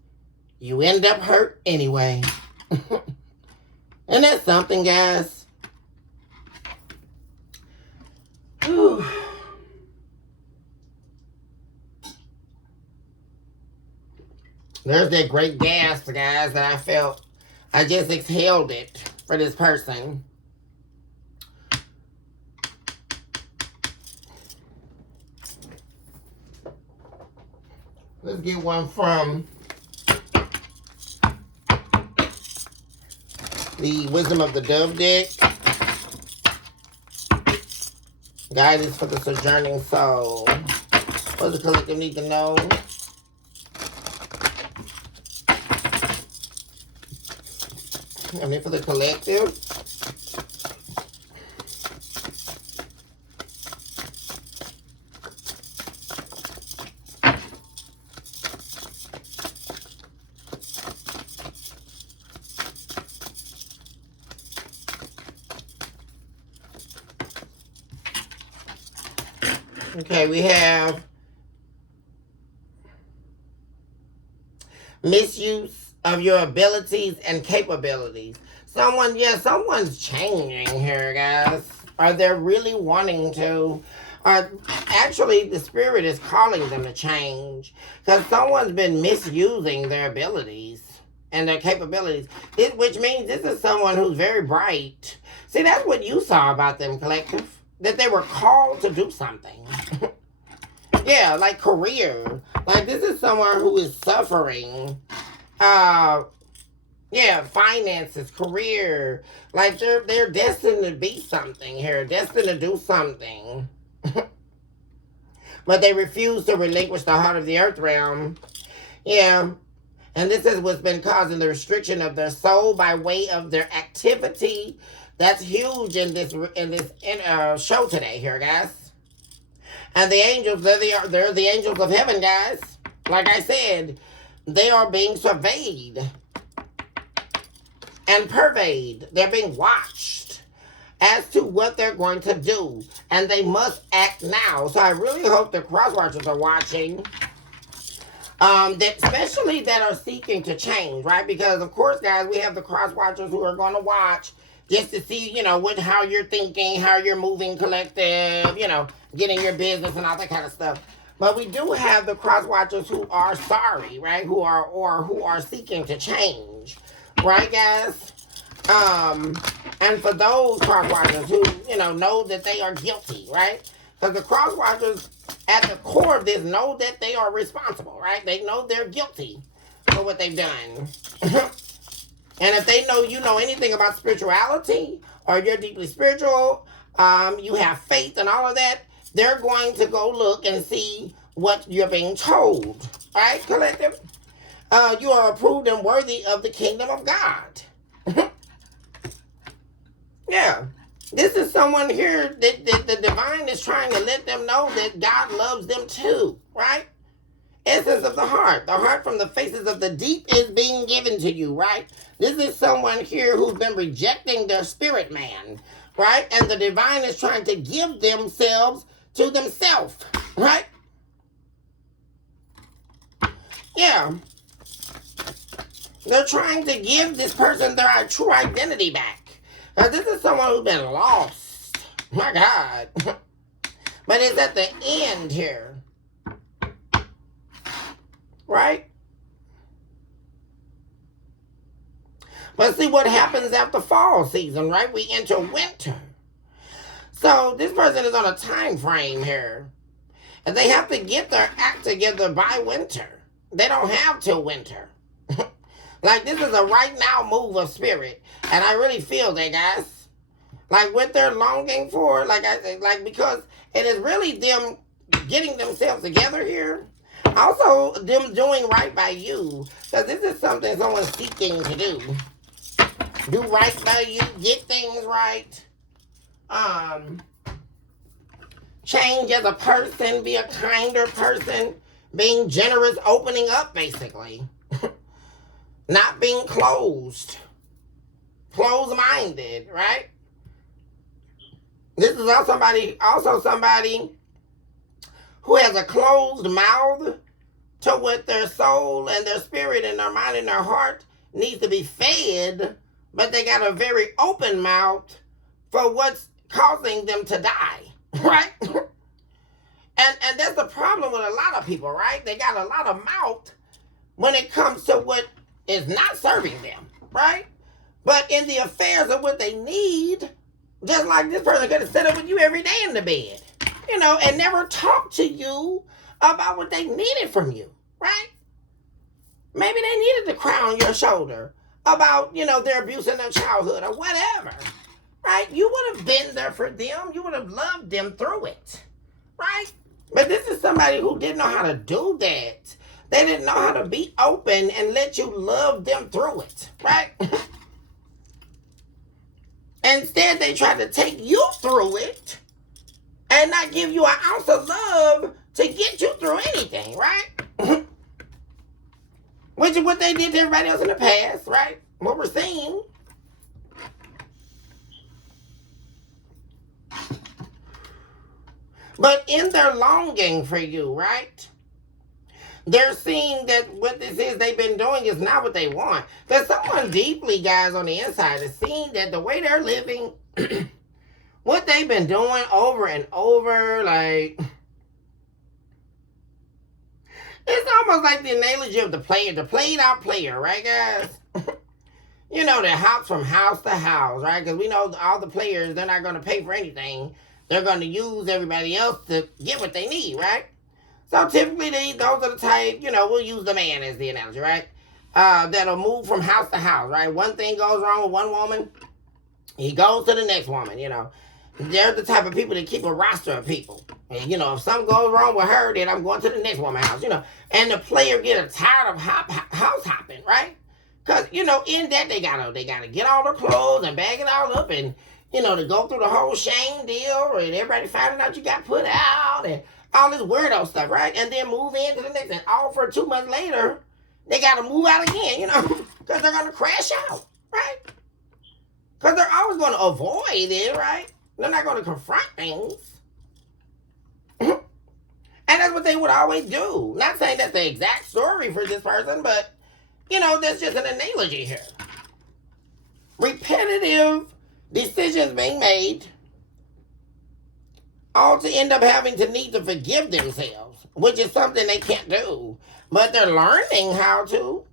you end up hurt anyway. And that's something, guys. Whew. There's that great gasp, guys, that I felt. I just exhaled it for this person. Let's get one from the Wisdom of the Dove deck. Guidance for the Sojourning Soul. What does the collective need to know? And then for the collective. Okay, we have misuse of your abilities and capabilities. Someone's changing here, guys. Are they really wanting to? Actually, the spirit is calling them to change because someone's been misusing their abilities and their capabilities, which means this is someone who's very bright. See, that's what you saw about them, collective. That they were called to do something. Yeah, like career. Like this is someone who is suffering. Yeah, finances, career. Like they're destined to be something here, destined to do something. But they refuse to relinquish the heart of the earth realm. Yeah. And this is what's been causing the restriction of their soul by way of their activity. That's huge in this show today here, guys. And the angels, they're the angels of heaven, guys. Like I said, they are being surveyed and purveyed. They're being watched as to what they're going to do. And they must act now. So I really hope the cross watchers are watching. That especially that are seeking to change, right? Because of course, guys, we have the cross watchers who are going to watch just to see, how you're thinking, how you're moving, collective, getting your business and all that kind of stuff. But we do have the cross watchers who are sorry, right? Who are seeking to change, right, guys? And for those cross watchers who, know that they are guilty, right? Because the cross watchers at the core of this know that they are responsible, right? They know they're guilty for what they've done. And if they know you know anything about spirituality or you're deeply spiritual, you have faith and all of that, they're going to go look and see what you're being told. All right, collective? You are approved and worthy of the kingdom of God. Yeah. This is someone here that the divine is trying to let them know that God loves them too, right? Essence of the heart from the faces of the deep is being given to you, right? This is someone here who's been rejecting their spirit man, right? And the divine is trying to give themselves to themselves, right? Yeah. They're trying to give this person their true identity back. Now, this is someone who's been lost. My God. But it's at the end here. Right? But see what happens after fall season, right? We enter winter. So this person is on a time frame here. And they have to get their act together by winter. They don't have till winter. Like this is a right now move of spirit. And I really feel that, guys. Like what they're longing for, because it is really them getting themselves together here. Also, them doing right by you. Because this is something someone's seeking to do. Do right by you. Get things right. Change as a person. Be a kinder person. Being generous. Opening up, basically. Not being closed. Closed-minded, right? This is also somebody who has a closed mouth to what their soul and their spirit and their mind and their heart needs to be fed, but they got a very open mouth for what's causing them to die, right? And that's the problem with a lot of people, right? They got a lot of mouth when it comes to what is not serving them, right? But in the affairs of what they need, just like this person could have set up with you every day in the bed, and never talk to you about what they needed from you, right? Maybe they needed to cry on your shoulder about, their abuse in their childhood or whatever, right? You would have been there for them. You would have loved them through it, right? But this is somebody who didn't know how to do that. They didn't know how to be open and let you love them through it, right? Instead, they try to take you through it and not give you an ounce of love to get you through anything, right? Which is what they did to everybody else in the past, right? What we're seeing. But in their longing for you, right? They're seeing that what this is they've been doing is not what they want. There's someone deeply, guys, on the inside is seeing that the way they're living, what they've been doing over and over, like, it's almost like the analogy of the player, the played out player, right, guys? You know, they hop from house to house, right? Because we know all the players, they're not going to pay for anything. They're going to use everybody else to get what they need, right? So typically, those are the type, we'll use the man as the analogy, right? That'll move from house to house, right? One thing goes wrong with one woman, he goes to the next woman, They're the type of people that keep a roster of people. And, if something goes wrong with her, then I'm going to the next woman's house, And the player get tired of house hopping, right? Because, in that, they gotta get all their clothes and bag it all up and, to go through the whole shame deal and everybody finding out you got put out and all this weirdo stuff, right? And then move into the next, and all for 2 months later, they got to move out again, because they're going to crash out, right? Because they're always going to avoid it, right? They're not going to confront things. And that's what they would always do. Not saying that's the exact story for this person, but, that's just an analogy here. Repetitive decisions being made, all to end up having to need to forgive themselves, which is something they can't do. But they're learning how to.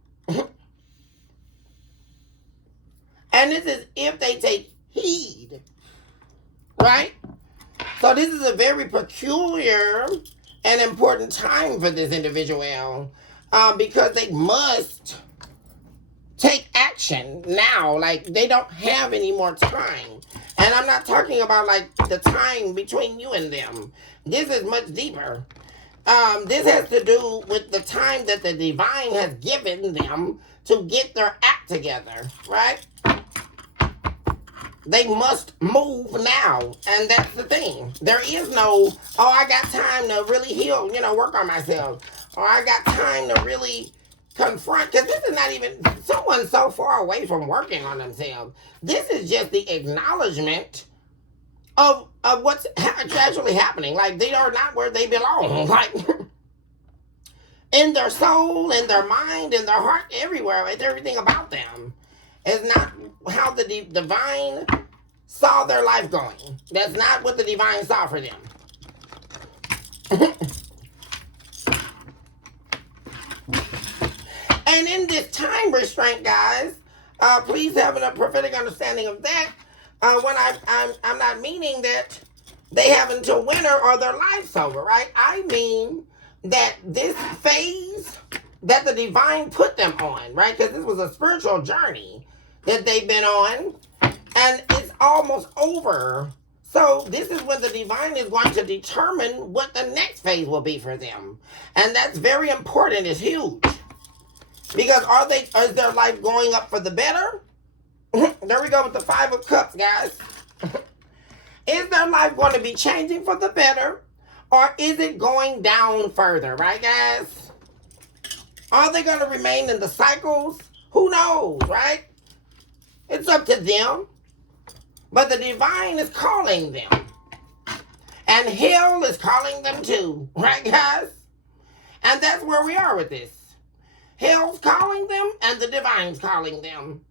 And this is if they take heed, right? So this is a very peculiar and important time for this individual because they must take action now. Like, they don't have any more time. And I'm not talking about, like, the time between you and them. This is much deeper. This has to do with the time that the divine has given them to get their act together, right? They must move now. And that's the thing. There is no, I got time to really heal, work on myself. Or I got time to really confront, because this is not even someone so far away from working on themselves. This is just the acknowledgement of what's actually happening. Like, they are not where they belong. Like, in their soul, in their mind, in their heart, everywhere, it's everything about them. It's not how the divine saw their life going. That's not what the divine saw for them. And in this time restraint, guys, please have a prophetic understanding of that. When I'm not meaning that they have until winter or their life's over, right? I mean that this phase that the divine put them on, right? Because this was a spiritual journey that they've been on, and it's almost over. So this is when the divine is going to determine what the next phase will be for them. And that's very important. It's huge. Because is their life going up for the better? There we go with the 5 of Cups, guys. Is their life going to be changing for the better? Or is it going down further, right, guys? Are they going to remain in the cycles? Who knows, right? It's up to them. But the divine is calling them. And hell is calling them too, right, guys? And that's where we are with this. Hell's calling them and the divine's calling them.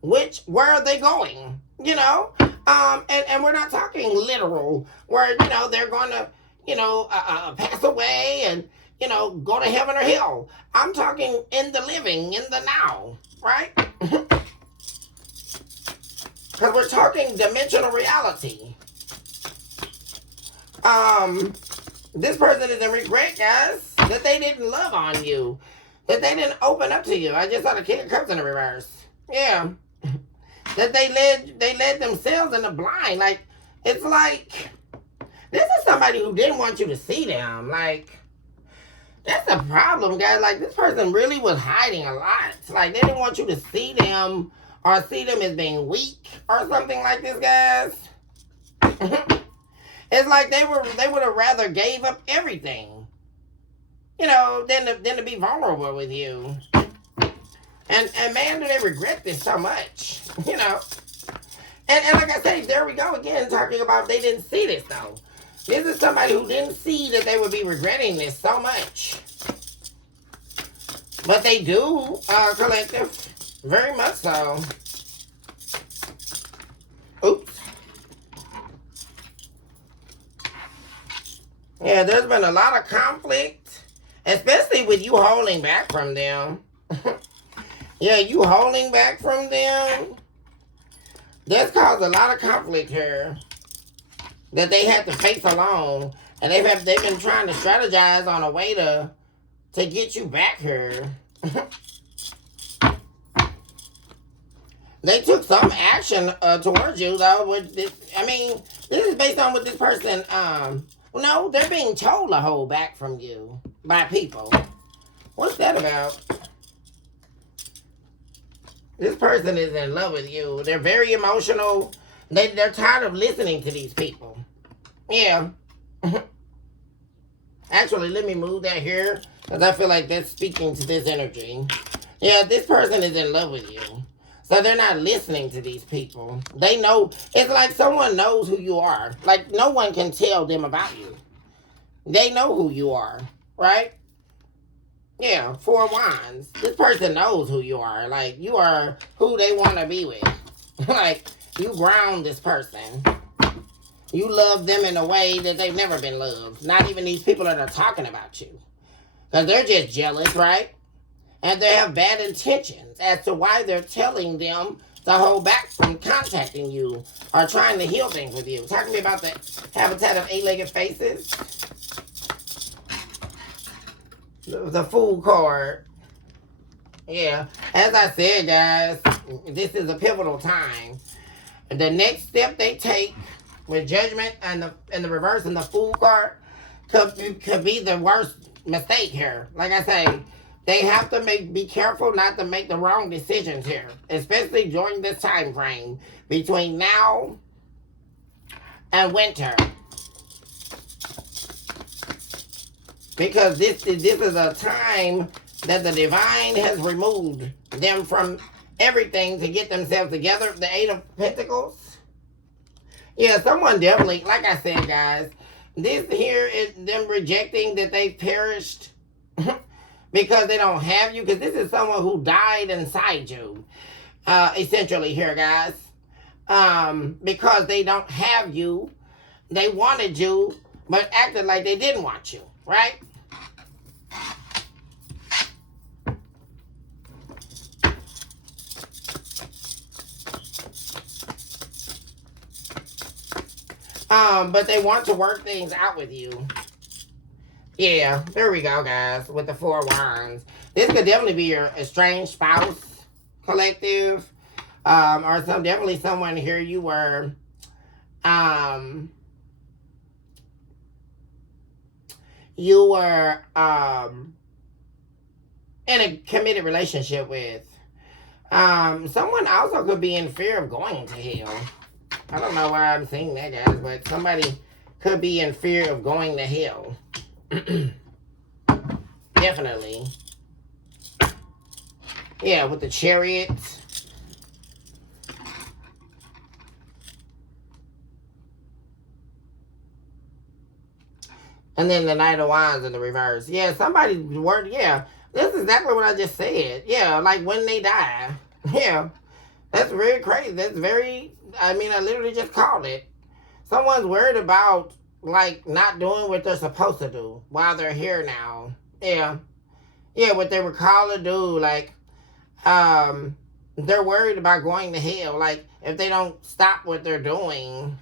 Where are they going? And we're not talking literal, where, they're going to, pass away and, go to heaven or hell. I'm talking in the living, in the now, right? Because we're talking dimensional reality. This person is in regret, guys, that they didn't love on you. That they didn't open up to you. I just saw the King of Cups in the reverse. Yeah. That they led themselves in the blind. Like, it's like, this is somebody who didn't want you to see them. Like, that's a problem, guys. Like, this person really was hiding a lot. Like, they didn't want you to see them or see them as being weak or something like this, guys. It's like they would have rather gave up everything, than to be vulnerable with you. And man, do they regret this so much, And like I say, there we go again, talking about they didn't see this though. This is somebody who didn't see that they would be regretting this so much. But they do, collective. Very much so. Oops. Yeah, there's been a lot of conflict, especially with you holding back from them. Yeah, you holding back from them. That's caused a lot of conflict here that they had to face alone, and they've been trying to strategize on a way to get you back here. They took some action towards you though. With this, this is based on what this person. No, they're being told to hold back from you by people. What's that about? This person is in love with you. They're very emotional. They're tired of listening to these people. Yeah. Actually, let me move that here because I feel like that's speaking to this energy. Yeah, this person is in love with you. So they're not listening to these people. They know. It's like someone knows who you are. Like no one can tell them about you. They know who you are, right? Yeah, 4 Wands. This person knows who you are. Like, you are who they want to be with. Like, you ground this person. You love them in a way that they've never been loved. Not even these people that are talking about you. Because they're just jealous, right? And they have bad intentions as to why they're telling them to hold back from contacting you or trying to heal things with you. Talk to me about the habitat of 8-legged faces. The Fool card. Yeah. As I said, guys, this is a pivotal time. The next step they take with Judgment and the reverse and the Fool card could be the worst mistake here. Like I say, they have to be careful not to make the wrong decisions here, especially during this time frame between now and winter. Because this is a time that the divine has removed them from everything to get themselves together. The 8 of Pentacles. Yeah, someone definitely, like I said, guys, this here is them rejecting that they've perished because they don't have you. Because this is someone who died inside you, essentially here, guys. Because they don't have you. They wanted you, but acted like they didn't want you, right? But they want to work things out with you. Yeah, there we go, guys, with the 4 Wands. This could definitely be your estranged spouse, collective, or definitely someone here you were, in a committed relationship with. Someone also could be in fear of going to hell. I don't know why I'm saying that, guys, but somebody could be in fear of going to hell. Definitely. Yeah, with the Chariot. And then the Knight of Wands in the reverse. Yeah, somebody word. Yeah, this is exactly what I just said. Yeah, like when they die. Yeah, that's very crazy. That's very. I literally just called it. Someone's worried about like not doing what they're supposed to do while they're here now. Yeah, what they were called to do. Like, they're worried about going to hell. Like if they don't stop what they're doing.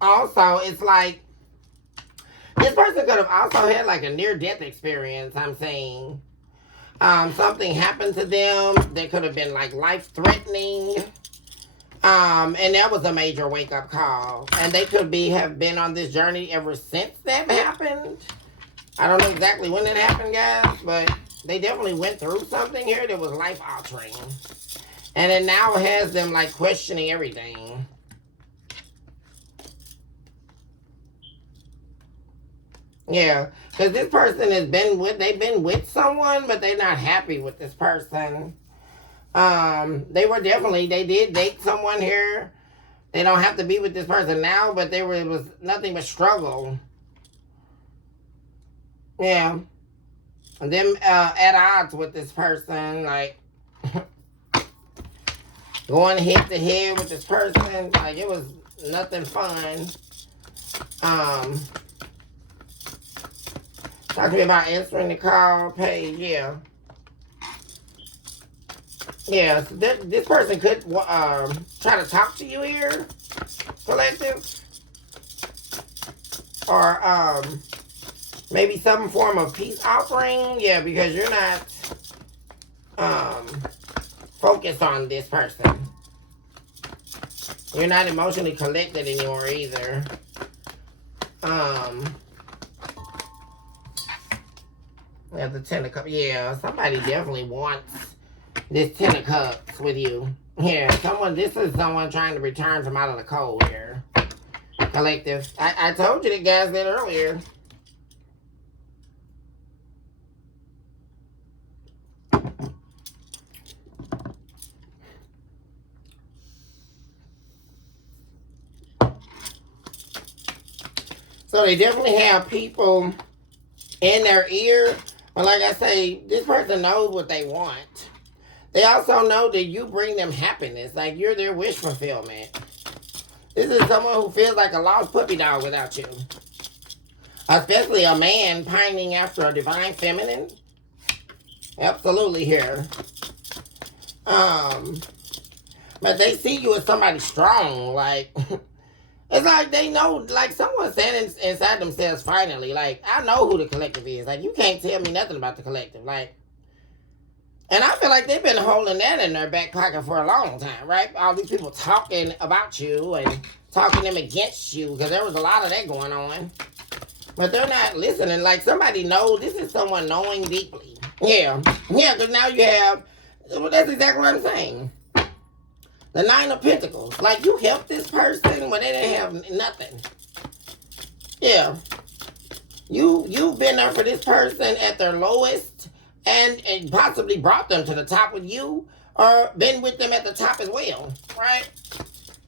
Also, it's like. This person could have also had like a near-death experience, I'm saying. Something happened to them that could have been like life-threatening. And that was a major wake-up call. And they could have been on this journey ever since that happened. I don't know exactly when it happened, guys, but they definitely went through something here that was life-altering. And it now has them like questioning everything. Yeah, because this person they've been with someone, but they're not happy with this person. They did date someone here. They don't have to be with this person now, but it was nothing but struggle. Yeah. And them at odds with this person, like going head to head with this person, like it was nothing fun. Talk to me about answering the call page, yeah. Yeah, so this person could try to talk to you here, collective. Or maybe some form of peace offering, yeah, because you're not focused on this person. You're not emotionally connected anymore either. Yeah, the Ten of Cups. Yeah, somebody definitely wants this Ten of Cups with you. Yeah, this is someone trying to return from out of the cold here. Collective. I told you the guys that earlier. So they definitely have people in their ear. But like I say, this person knows what they want. They also know that you bring them happiness. Like you're their wish fulfillment. This is someone who feels like a lost puppy dog without you. Especially a man pining after a divine feminine. Absolutely here. But they see you as somebody strong. Like, it's like they know, like someone standing inside themselves finally. Like, I know who the collective is. Like, you can't tell me nothing about the collective. Like, and I feel like they've been holding that in their back pocket for a long time, right? All these people talking about you and talking them against you, because there was a lot of that going on. But they're not listening. Like, somebody knows, this is someone knowing deeply. Yeah, because now you have, well, that's exactly what I'm saying. The Nine of Pentacles. Like, you helped this person when they didn't have nothing. Yeah. You've been there for this person at their lowest and possibly brought them to the top with you, or been with them at the top as well, right?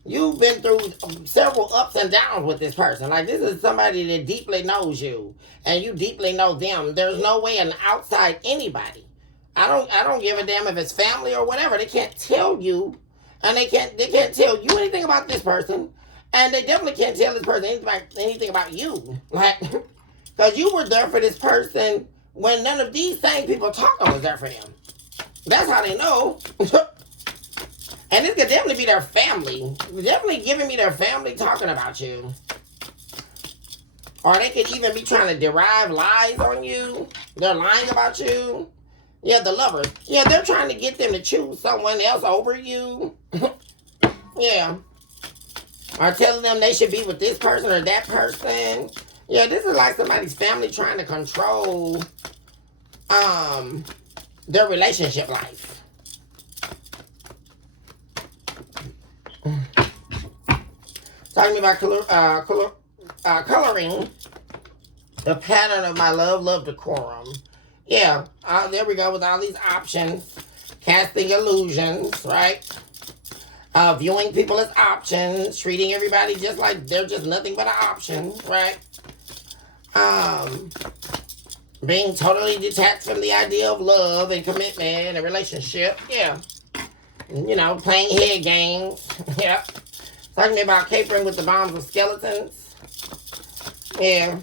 You've been through several ups and downs with this person. Like, this is somebody that deeply knows you, and you deeply know them. There's no way an outside anybody. I don't give a damn if it's family or whatever. They can't tell you, and they can't tell you anything about this person, and they definitely can't tell this person anything about you. Like, because you were there for this person when none of these same people talking was there for them. That's how they know. And this could definitely be their family. Definitely giving me their family talking about you. Or they could even be trying to derive lies on you. They're lying about you. Yeah, the lovers. Yeah, they're trying to get them to choose someone else over you. Yeah. Or telling them they should be with this person or that person. Yeah, this is like somebody's family trying to control their relationship life. Talking about coloring the pattern of my love decorum. Yeah, there we go with all these options. Casting illusions, right? Viewing people as options. Treating everybody just like they're just nothing but an option, right? Being totally detached from the idea of love and commitment and a relationship. Yeah. You know, playing head games. Yeah. Talking about capering with the bombs of skeletons. Yeah.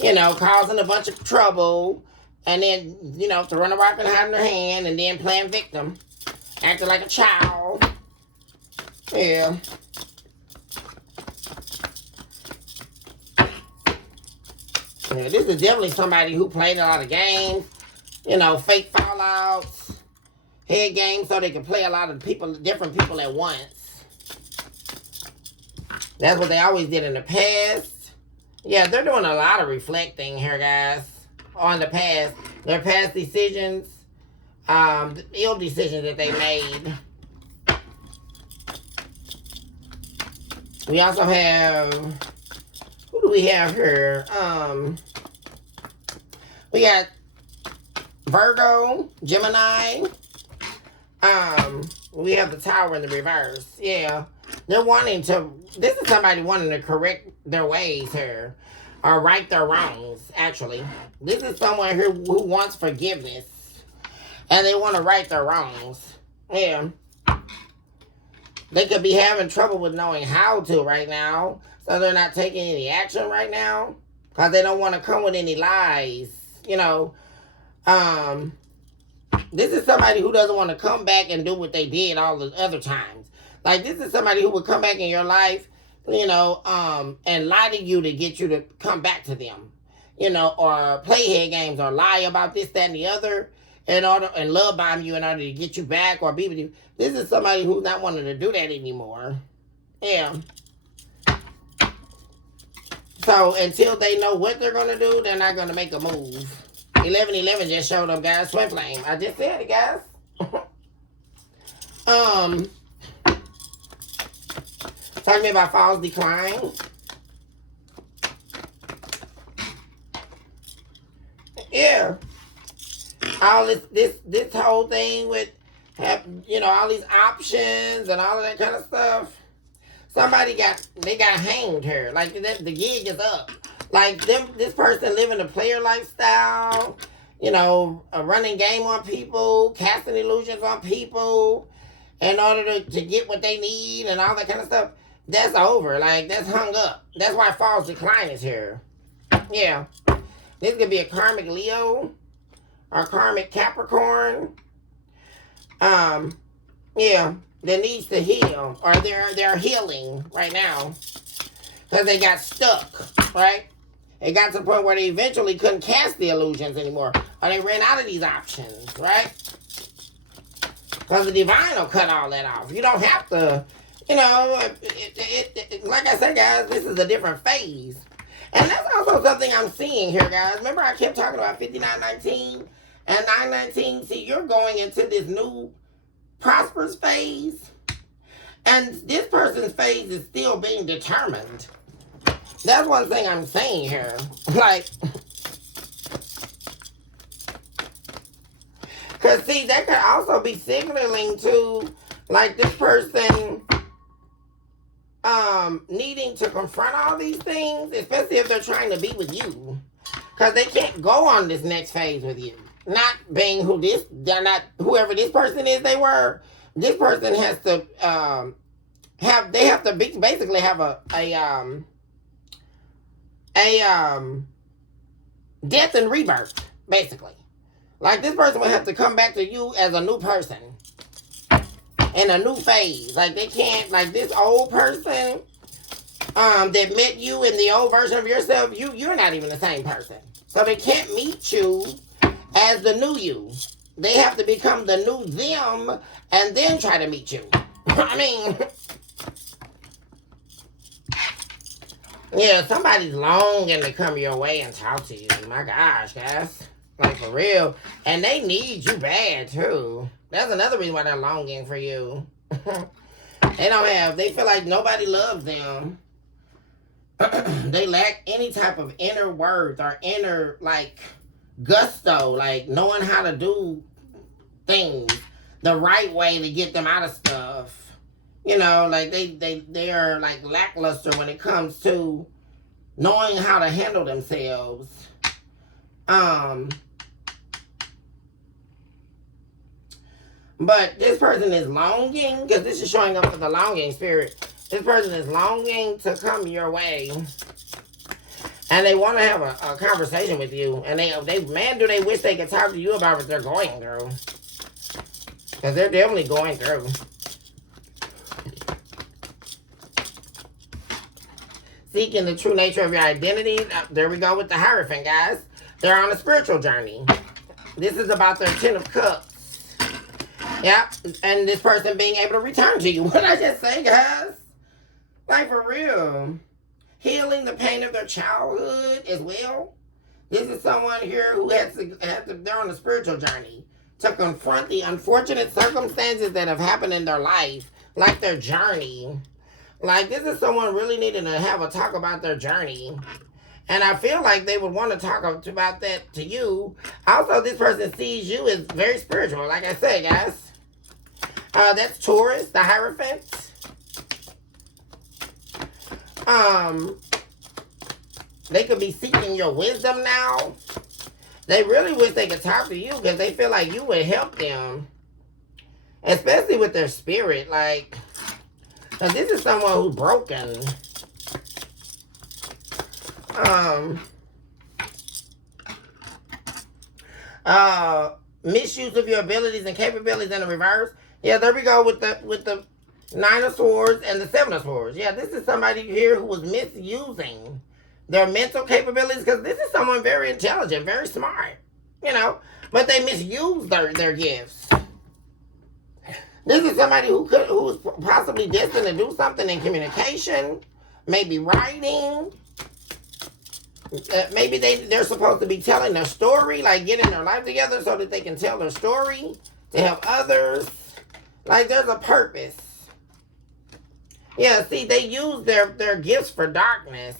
You know, causing a bunch of trouble. And then, you know, throwing a rock and hiding their hand. And then playing victim. Acting like a child. Yeah. Yeah, this is definitely somebody who played a lot of games. You know, fake fallouts. Head games so they can play a lot of different people at once. That's what they always did in the past. Yeah, they're doing a lot of reflecting here, guys, on the past. Their past decisions. The ill decisions that they made. We also have, who do we have here? We got Virgo, Gemini. We have the Tower in the reverse. Yeah. They're wanting to, this is somebody wanting to correct their ways here. Or right their wrongs, actually. This is someone who wants forgiveness. And they want to right their wrongs. Yeah. They could be having trouble with knowing how to right now. So they're not taking any action right now. Because they don't want to come with any lies. You know. This is somebody who doesn't want to come back and do what they did all the other times. Like, this is somebody who would come back in your life, you know, and lie to you to get you to come back to them. You know, or play head games or lie about this, that, and the other in order, and love bomb you in order to get you back or be with you. This is somebody who's not wanting to do that anymore. Yeah. So until they know what they're going to do, they're not going to make a move. 1111 just showed up, guys. Twin flame. I just said it, guys. Talk to me about false decline. Yeah. All this whole thing with, you know, all these options and all of that kind of stuff. Somebody got hanged here. Like, the gig is up. Like, this person living a player lifestyle, you know, running game on people, casting illusions on people in order to get what they need and all that kind of stuff. That's over. Like, that's hung up. That's why false decline is here. Yeah. This could be a karmic Leo or karmic Capricorn. Yeah, that needs to heal, or they're healing right now because they got stuck, right? It got to the point where they eventually couldn't cast the illusions anymore, or they ran out of these options, right? Because the divine will cut all that off. You don't have to, you know, like I said, guys, this is a different phase. And that's also something I'm seeing here, guys. Remember I kept talking about 5919 and 919? See, you're going into this new prosperous phase. And this person's phase is still being determined. That's one thing I'm saying here. Like, because see, that could also be signaling to, like, this person needing to confront all these things, especially if they're trying to be with you. Because they can't go on this next phase with you. Not being they're not, whoever this person is they were. This person has to basically have a death and rebirth, basically. Like, this person will have to come back to you as a new person in a new phase. Like, they can't, like, this old person that met you in the old version of yourself, you're not even the same person. So they can't meet you as the new you. They have to become the new them and then try to meet you. I mean, yeah, somebody's longing to come your way and talk to you. My gosh, guys. Like, for real. And they need you bad, too. That's another reason why they're longing for you. They feel like nobody loves them. They lack any type of inner worth or inner, like, gusto. Like, knowing how to do things the right way to get them out of stuff. You know, like, they are, like, lackluster when it comes to knowing how to handle themselves. But this person is longing, because this is showing up for the longing spirit. This person is longing to come your way. And they want to have a conversation with you. And do they wish they could talk to you about what they're going through. Because they're definitely going through. Seeking the true nature of your identity. There we go with the Hierophant, guys. They're on a spiritual journey. This is about their 10 of Cups. Yep. And this person being able to return to you. What did I just say, guys? Like, for real. Healing the pain of their childhood as well. This is someone here who they're on a spiritual journey. to confront the unfortunate circumstances that have happened in their life, like their journey. Like, this is someone really needing to have a talk about their journey. And I feel like they would want to talk about that to you. Also, this person sees you as very spiritual, like I said, guys. That's Taurus, the Hierophant. They could be seeking your wisdom now. They really wish they could talk to you because they feel like you would help them. Especially with their spirit. Like, this is someone who's broken. Misuse of your abilities and capabilities in the reverse. Yeah, there we go with the Nine of Swords and the Seven of Swords. Yeah, this is somebody here who was misusing their mental capabilities, because this is someone very intelligent, very smart, you know, but they misuse their gifts. This is somebody who was possibly destined to do something in communication, maybe writing. Maybe they're supposed to be telling their story, like getting their life together so that they can tell their story to help others. Like, there's a purpose. Yeah, see, they use their gifts for darkness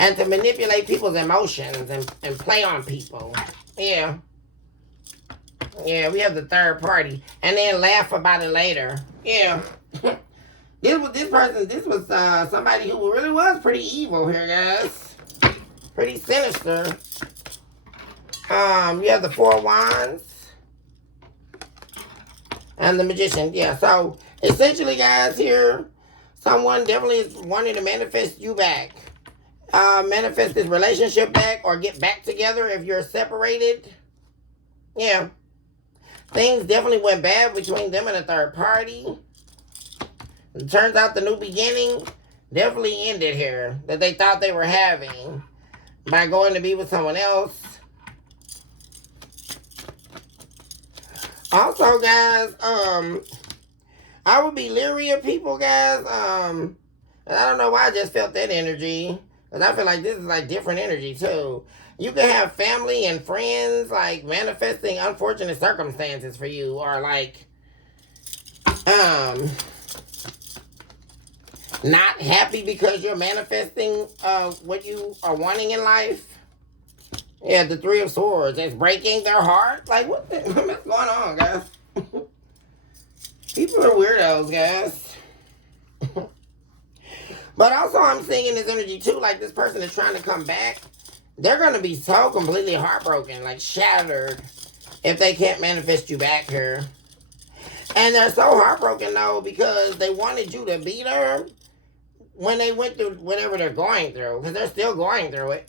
and to manipulate people's emotions and play on people. Yeah. Yeah, we have the third party. And then laugh about it later. Yeah. This was somebody who really was pretty evil here, guys. Pretty sinister. You have the Four of Wands. And the Magician. Yeah, so essentially, guys, here, someone definitely is wanting to manifest you back. Manifest this relationship back or get back together if you're separated. Yeah. Things definitely went bad between them and a third party. It turns out the new beginning definitely ended here that they thought they were having by going to be with someone else. Also, guys, I would be leery of people, guys. And I don't know why I just felt that energy. Because I feel like this is like different energy too. You can have family and friends like manifesting unfortunate circumstances for you, or like not happy because you're manifesting what you are wanting in life. Yeah, the Three of Swords. It's breaking their heart. Like, what's going on, guys? People are weirdos, guys. But also, I'm seeing this energy too, like this person is trying to come back. They're going to be so completely heartbroken, like shattered, if they can't manifest you back here. And they're so heartbroken, though, because they wanted you to be there when they went through whatever they're going through, because they're still going through it.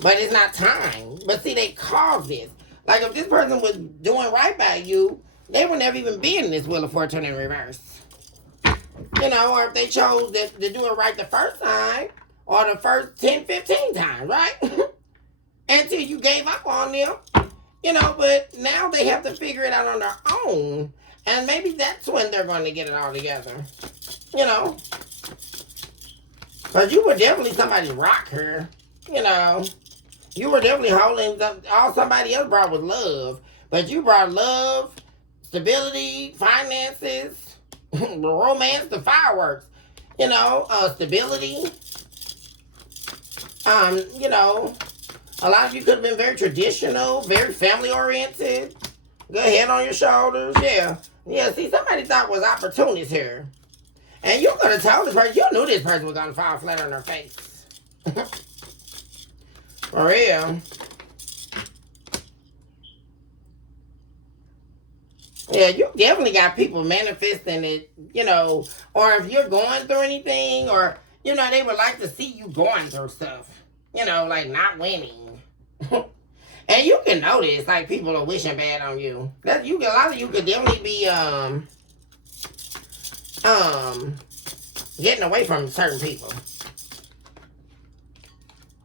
But it's not time. But see, they caused this. Like, if this person was doing right by you, they would never even be in this Wheel of Fortune in reverse. You know, or if they chose to do it right the first time, or the first 10, 15 times, right? Until you gave up on them. You know, but now they have to figure it out on their own. And maybe that's when they're going to get it all together. You know. Because you were definitely somebody's rock here. You know. You were definitely holding, all somebody else brought was love. But you brought love, stability, finances, the romance, the fireworks. You know, stability. You know, a lot of you could have been very traditional, very family-oriented. Good head on your shoulders, yeah. Yeah, see, somebody thought was opportunist here. And you could have told this person, you knew this person was going to fall flat on their face. For real. Yeah, you definitely got people manifesting it, you know, or if you're going through anything, or, you know, they would like to see you going through stuff. You know, like not winning. And you can notice, like, people are wishing bad on you. A lot of you could definitely be, getting away from certain people.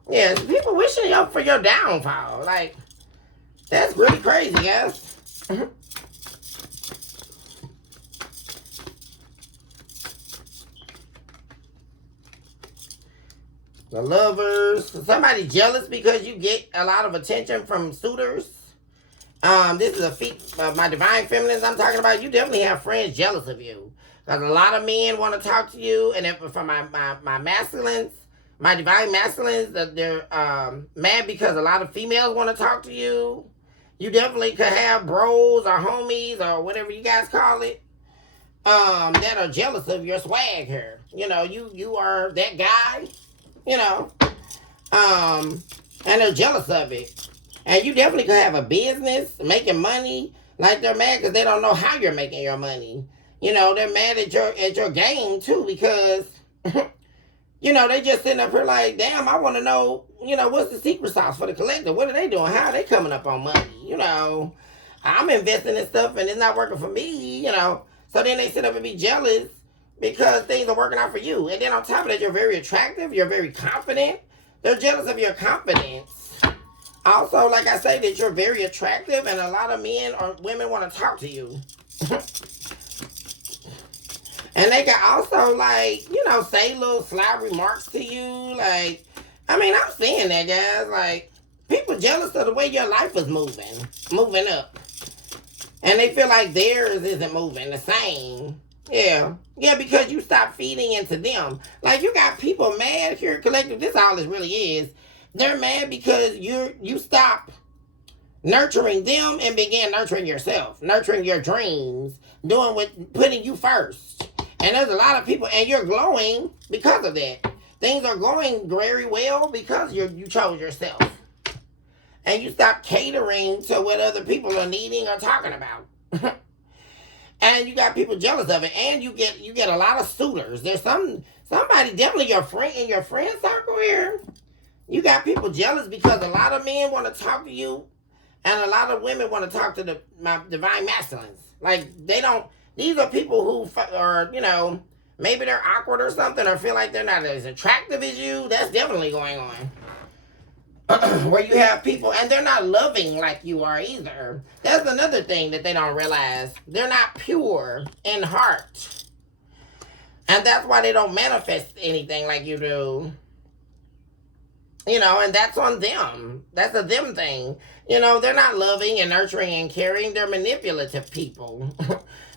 Yeah, people wishing you for your downfall. Like, that's really crazy, guys. The Lovers. Somebody jealous because you get a lot of attention from suitors. This is my divine feminines I'm talking about. You definitely have friends jealous of you. Because a lot of men want to talk to you. And if for my masculines, my divine masculines, that they're mad because a lot of females want to talk to you. You definitely could have bros or homies or whatever you guys call it. That are jealous of your swag here. You know, you are that guy, you know. And they're jealous of it. And you definitely could have a business making money. Like they're mad because they don't know how you're making your money. You know, they're mad at your game too because you know, they just sitting up here like, damn, I want to know, you know, what's the secret sauce for the collective? What are they doing? How are they coming up on money? You know, I'm investing in stuff and it's not working for me, you know. So then they sit up and be jealous because things are working out for you. And then on top of that, you're very attractive. You're very confident. They're jealous of your confidence. Also, like I say, that you're very attractive and a lot of men or women want to talk to you. And they can also, like, you know, say little sly remarks to you. Like, I mean, I'm seeing that, guys. Like, people jealous of the way your life is moving up. And they feel like theirs isn't moving the same. Yeah. Yeah, because you stop feeding into them. Like, you got people mad here, collective. This all this really is. They're mad because you stop nurturing them and begin nurturing yourself. Nurturing your dreams. Putting you first. And there's a lot of people, and you're glowing because of that. Things are going very well because you chose yourself. And you stop catering to what other people are needing or talking about. And you got people jealous of it. And you get a lot of suitors. There's somebody, definitely your friend in your friend circle here. You got people jealous because a lot of men want to talk to you. And a lot of women want to talk to my divine masculines. Like, they don't. These are people who are, you know, maybe they're awkward or something or feel like they're not as attractive as you. That's definitely going on. Where you have people, and they're not loving like you are either. That's another thing that they don't realize. They're not pure in heart. And that's why they don't manifest anything like you do. You know, and that's on them. That's a them thing. You know, they're not loving and nurturing and caring. They're manipulative people.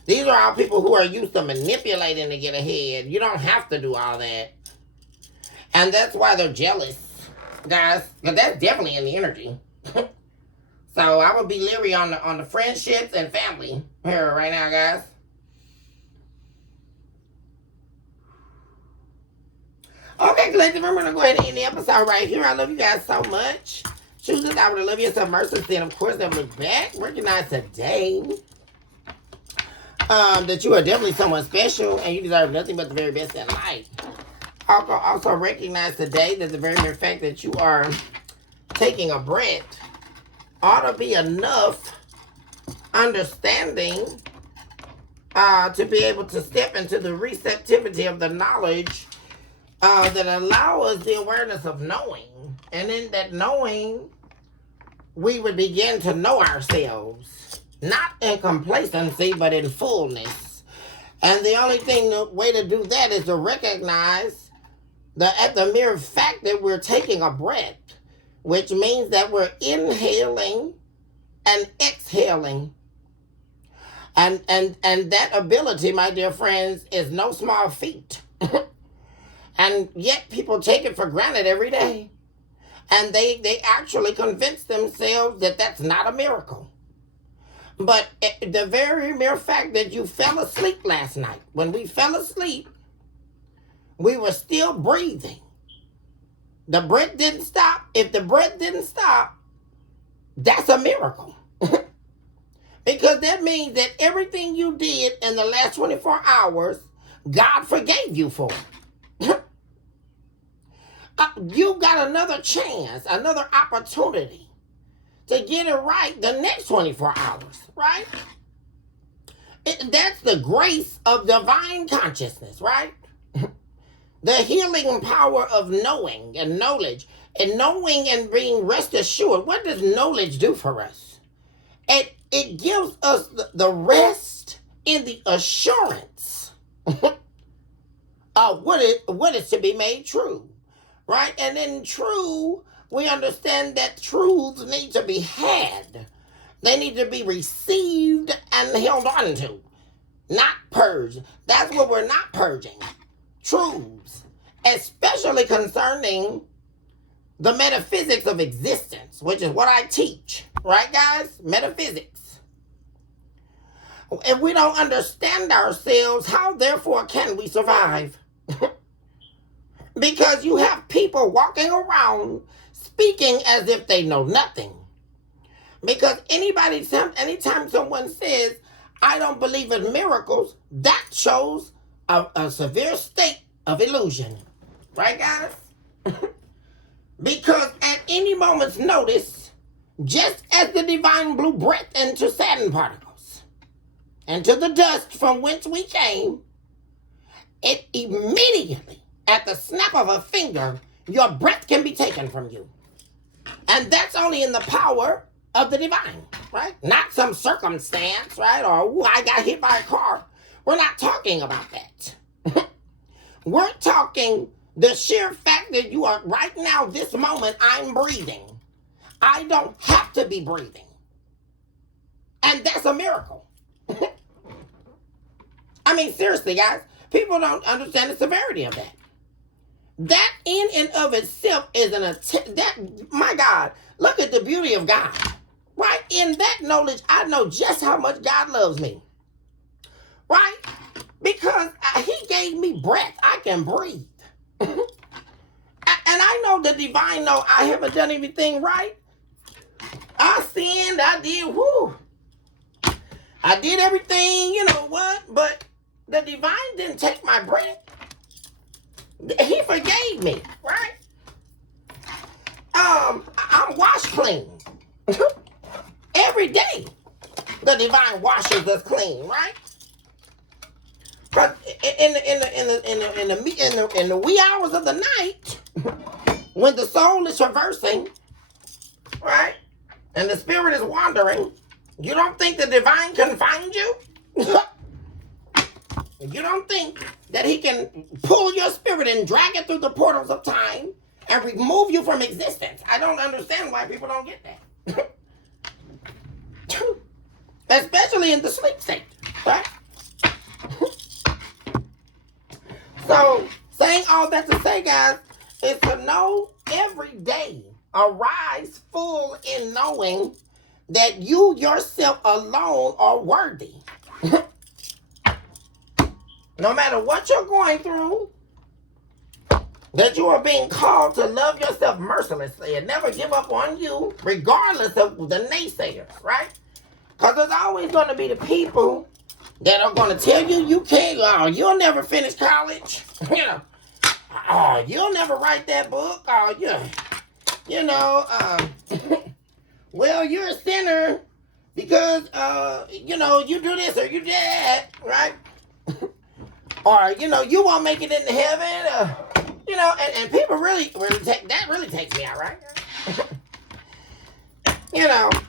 These are all people who are used to manipulating to get ahead. You don't have to do all that. And that's why they're jealous, guys. Because that's definitely in the energy. So I would be leery on the friendships and family here right now, guys. Okay, collective, I'm going to go ahead and end the episode right here. I love you guys so much. Choose this out with a love yourself, mercy, and of course, never look back. Recognize today that you are definitely someone special and you deserve nothing but the very best in life. Also recognize today that the very mere fact that you are taking a breath ought to be enough understanding to be able to step into the receptivity of the knowledge that allow us the awareness of knowing. And in that knowing, we would begin to know ourselves. Not in complacency, but in fullness. And the only way to do that is to recognize at the mere fact that we're taking a breath, which means that we're inhaling and exhaling. And that ability, my dear friends, is no small feat. And yet people take it for granted every day. And they actually convince themselves that that's not a miracle. But the very mere fact that you fell asleep last night, when we fell asleep, we were still breathing. The breath didn't stop. If the breath didn't stop, that's a miracle. Because that means that everything you did in the last 24 hours, God forgave you for. You got another chance, another opportunity to get it right the next 24 hours, right? That's the grace of divine consciousness, right? The healing power of knowing and knowledge. And knowing and being rest assured. What does knowledge do for us? It gives us the rest in the assurance of what is to be made true, right? And in true, we understand that truths need to be had. They need to be received and held on to, not purged. That's what we're not purging. Truths, especially concerning the metaphysics of existence, which is what I teach. Right, guys? Metaphysics. If we don't understand ourselves, how therefore can we survive? Because you have people walking around speaking as if they know nothing. Because anytime someone says, I don't believe in miracles, that shows a severe state of illusion. Right, guys? Because at any moment's notice, just as the divine blew breath into Saturn particles, and to the dust from whence we came, it immediately, at the snap of a finger, your breath can be taken from you. And that's only in the power of the divine, right? Not some circumstance, right? Or, I got hit by a car. We're not talking about that. We're talking the sheer fact that you are right now, this moment, I'm breathing. I don't have to be breathing. And that's a miracle. I mean, seriously, guys, people don't understand the severity of that. That in and of itself is my God, look at the beauty of God. Right? In that knowledge, I know just how much God loves me. Right? Because he gave me breath. I can breathe. And I know the divine know I haven't done everything right. I sinned, I did everything, you know what? But the divine didn't take my breath. He forgave me, right? I'm washed clean. Every day, the divine washes us clean, right? But in the wee hours of the night, when the soul is traversing, right, and the spirit is wandering, you don't think the divine can find you? You don't think that he can pull your spirit and drag it through the portals of time and remove you from existence? I don't understand why people don't get that. Especially in the sleep state, right? So, saying all that to say, guys, is to know every day, arise full in knowing that you yourself alone are worthy. No matter what you're going through, that you are being called to love yourself mercilessly and never give up on you, regardless of the naysayers, right? Because there's always going to be the people that are going to tell you you can't, you'll never finish college, you know, you'll never write that book, well, you're a sinner because, you do this or you do that, right? Or, you won't make it into heaven, and people really takes me out, right?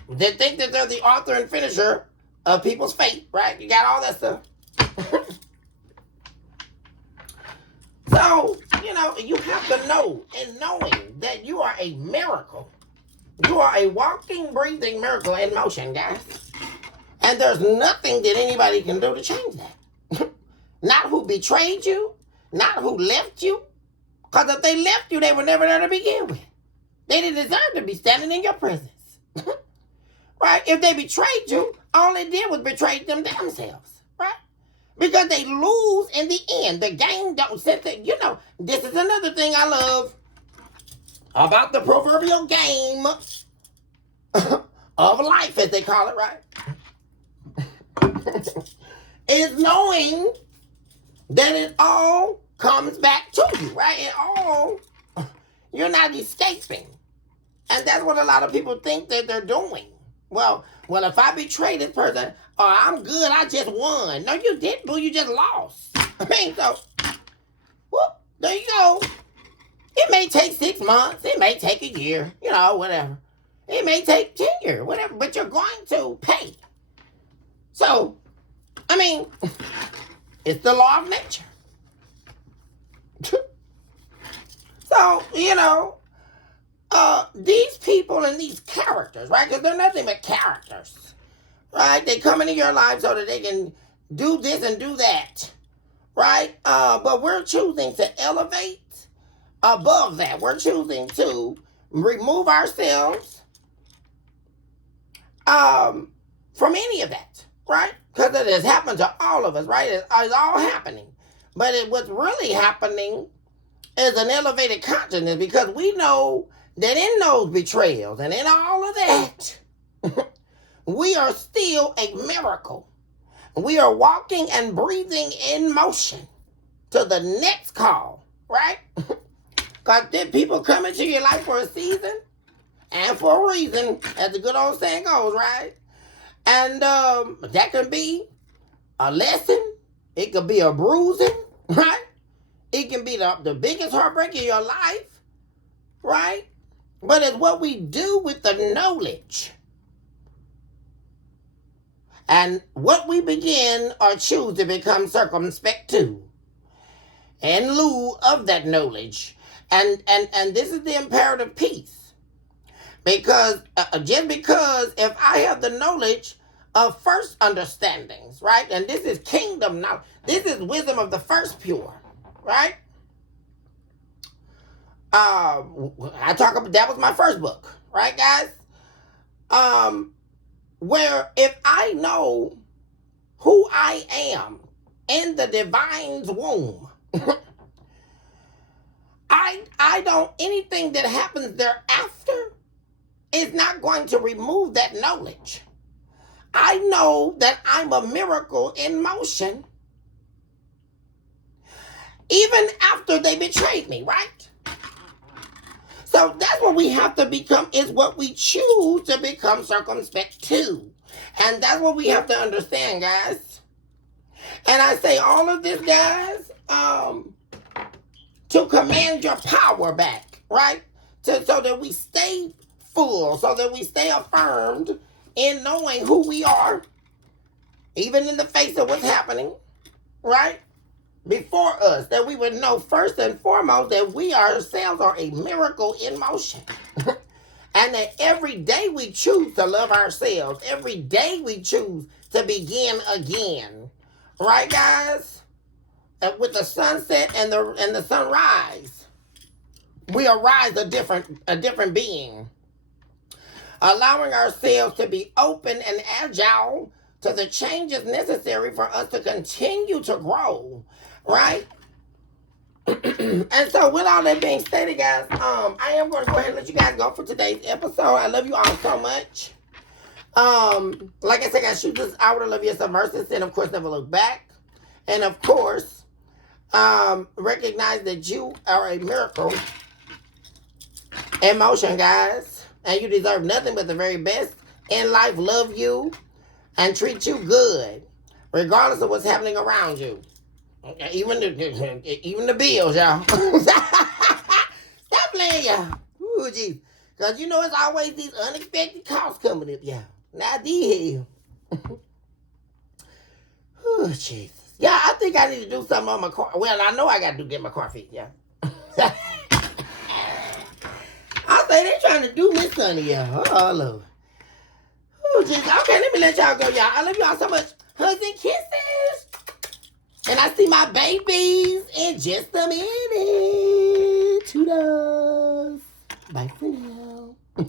They think that they're the author and finisher of people's fate, right? You got all that stuff. So, you have to know, and knowing that you are a miracle. You are a walking, breathing miracle in motion, guys. And there's nothing that anybody can do to change that. Not who betrayed you, not who left you. Because if they left you, they were never there to begin with. They didn't deserve to be standing in your presence. Right? If they betrayed you, all they did was betray themselves. Right? Because they lose in the end. The game don't set that, this is another thing I love about the proverbial game of life, as they call it, right? Is knowing that it all comes back to you, right? You're not escaping. And that's what a lot of people think that they're doing. Well, if I betray this person, I'm good, I just won. No, you didn't, boo, you just lost. There you go. It may take 6 months, it may take a year, whatever. It may take 10 years, whatever, but you're going to pay. So, it's the law of nature. So, these people and these characters, right? Because they're nothing but characters, right? They come into your life so that they can do this and do that, right? But we're choosing to elevate above that. We're choosing to remove ourselves from any of that, right? Because it has happened to all of us, right? It's all happening. But what's really happening is an elevated consciousness, because we know that in those betrayals and in all of that, we are still a miracle. We are walking and breathing in motion to the next call, right? Because people come into your life for a season and for a reason, as the good old saying goes, right? And that can be a lesson. It could be a bruising, right? It can be the biggest heartbreak in your life, right? But it's what we do with the knowledge. And what we begin or choose to become circumspect to in lieu of that knowledge. And this is the imperative piece. Because just because if I have the knowledge of first understandings, right? And this is kingdom knowledge. This is wisdom of the first pure, right? I talk about, that was my first book, right, guys? Where if I know who I am in the divine's womb, I don't, anything that happens thereafter is not going to remove that knowledge. I know that I'm a miracle in motion, even after they betrayed me, right? So that's what we have to become, is what we choose to become circumspect to. And that's what we have to understand, guys. And I say all of this, guys, to command your power back, right? So that we stay full, so that we stay affirmed in knowing who we are, even in the face of what's happening, right? Before us, that we would know first and foremost that we ourselves are a miracle in motion. And that every day we choose to love ourselves. Every day we choose to begin again. Right, guys? And with the sunset and the sunrise, we arise a different being. Allowing ourselves to be open and agile to the changes necessary for us to continue to grow. Right? And so with all that being stated, guys, I am going to go ahead and let you guys go for today's episode. I love you all so much. Like I said, guys, shoot this out of love yourself versus and of course never look back. And of course, recognize that you are a miracle in motion, guys. And you deserve nothing but the very best in life. Love you and treat you good, regardless of what's happening around you. Even the bills, y'all. Stop playing, y'all. Ooh, geez. Because you know it's always these unexpected costs coming up, y'all. Not these. Oh, Jesus. Yeah, I think I need to do something on my car. Well, I know I got to get my car fixed, yeah. I say they trying to do me sunny, y'all. Oh, Lord. Oh, Jesus. Okay, let me let y'all go, y'all. I love y'all so much. Hugs and kisses. And I see my babies in just a minute. Toodles. Bye for now.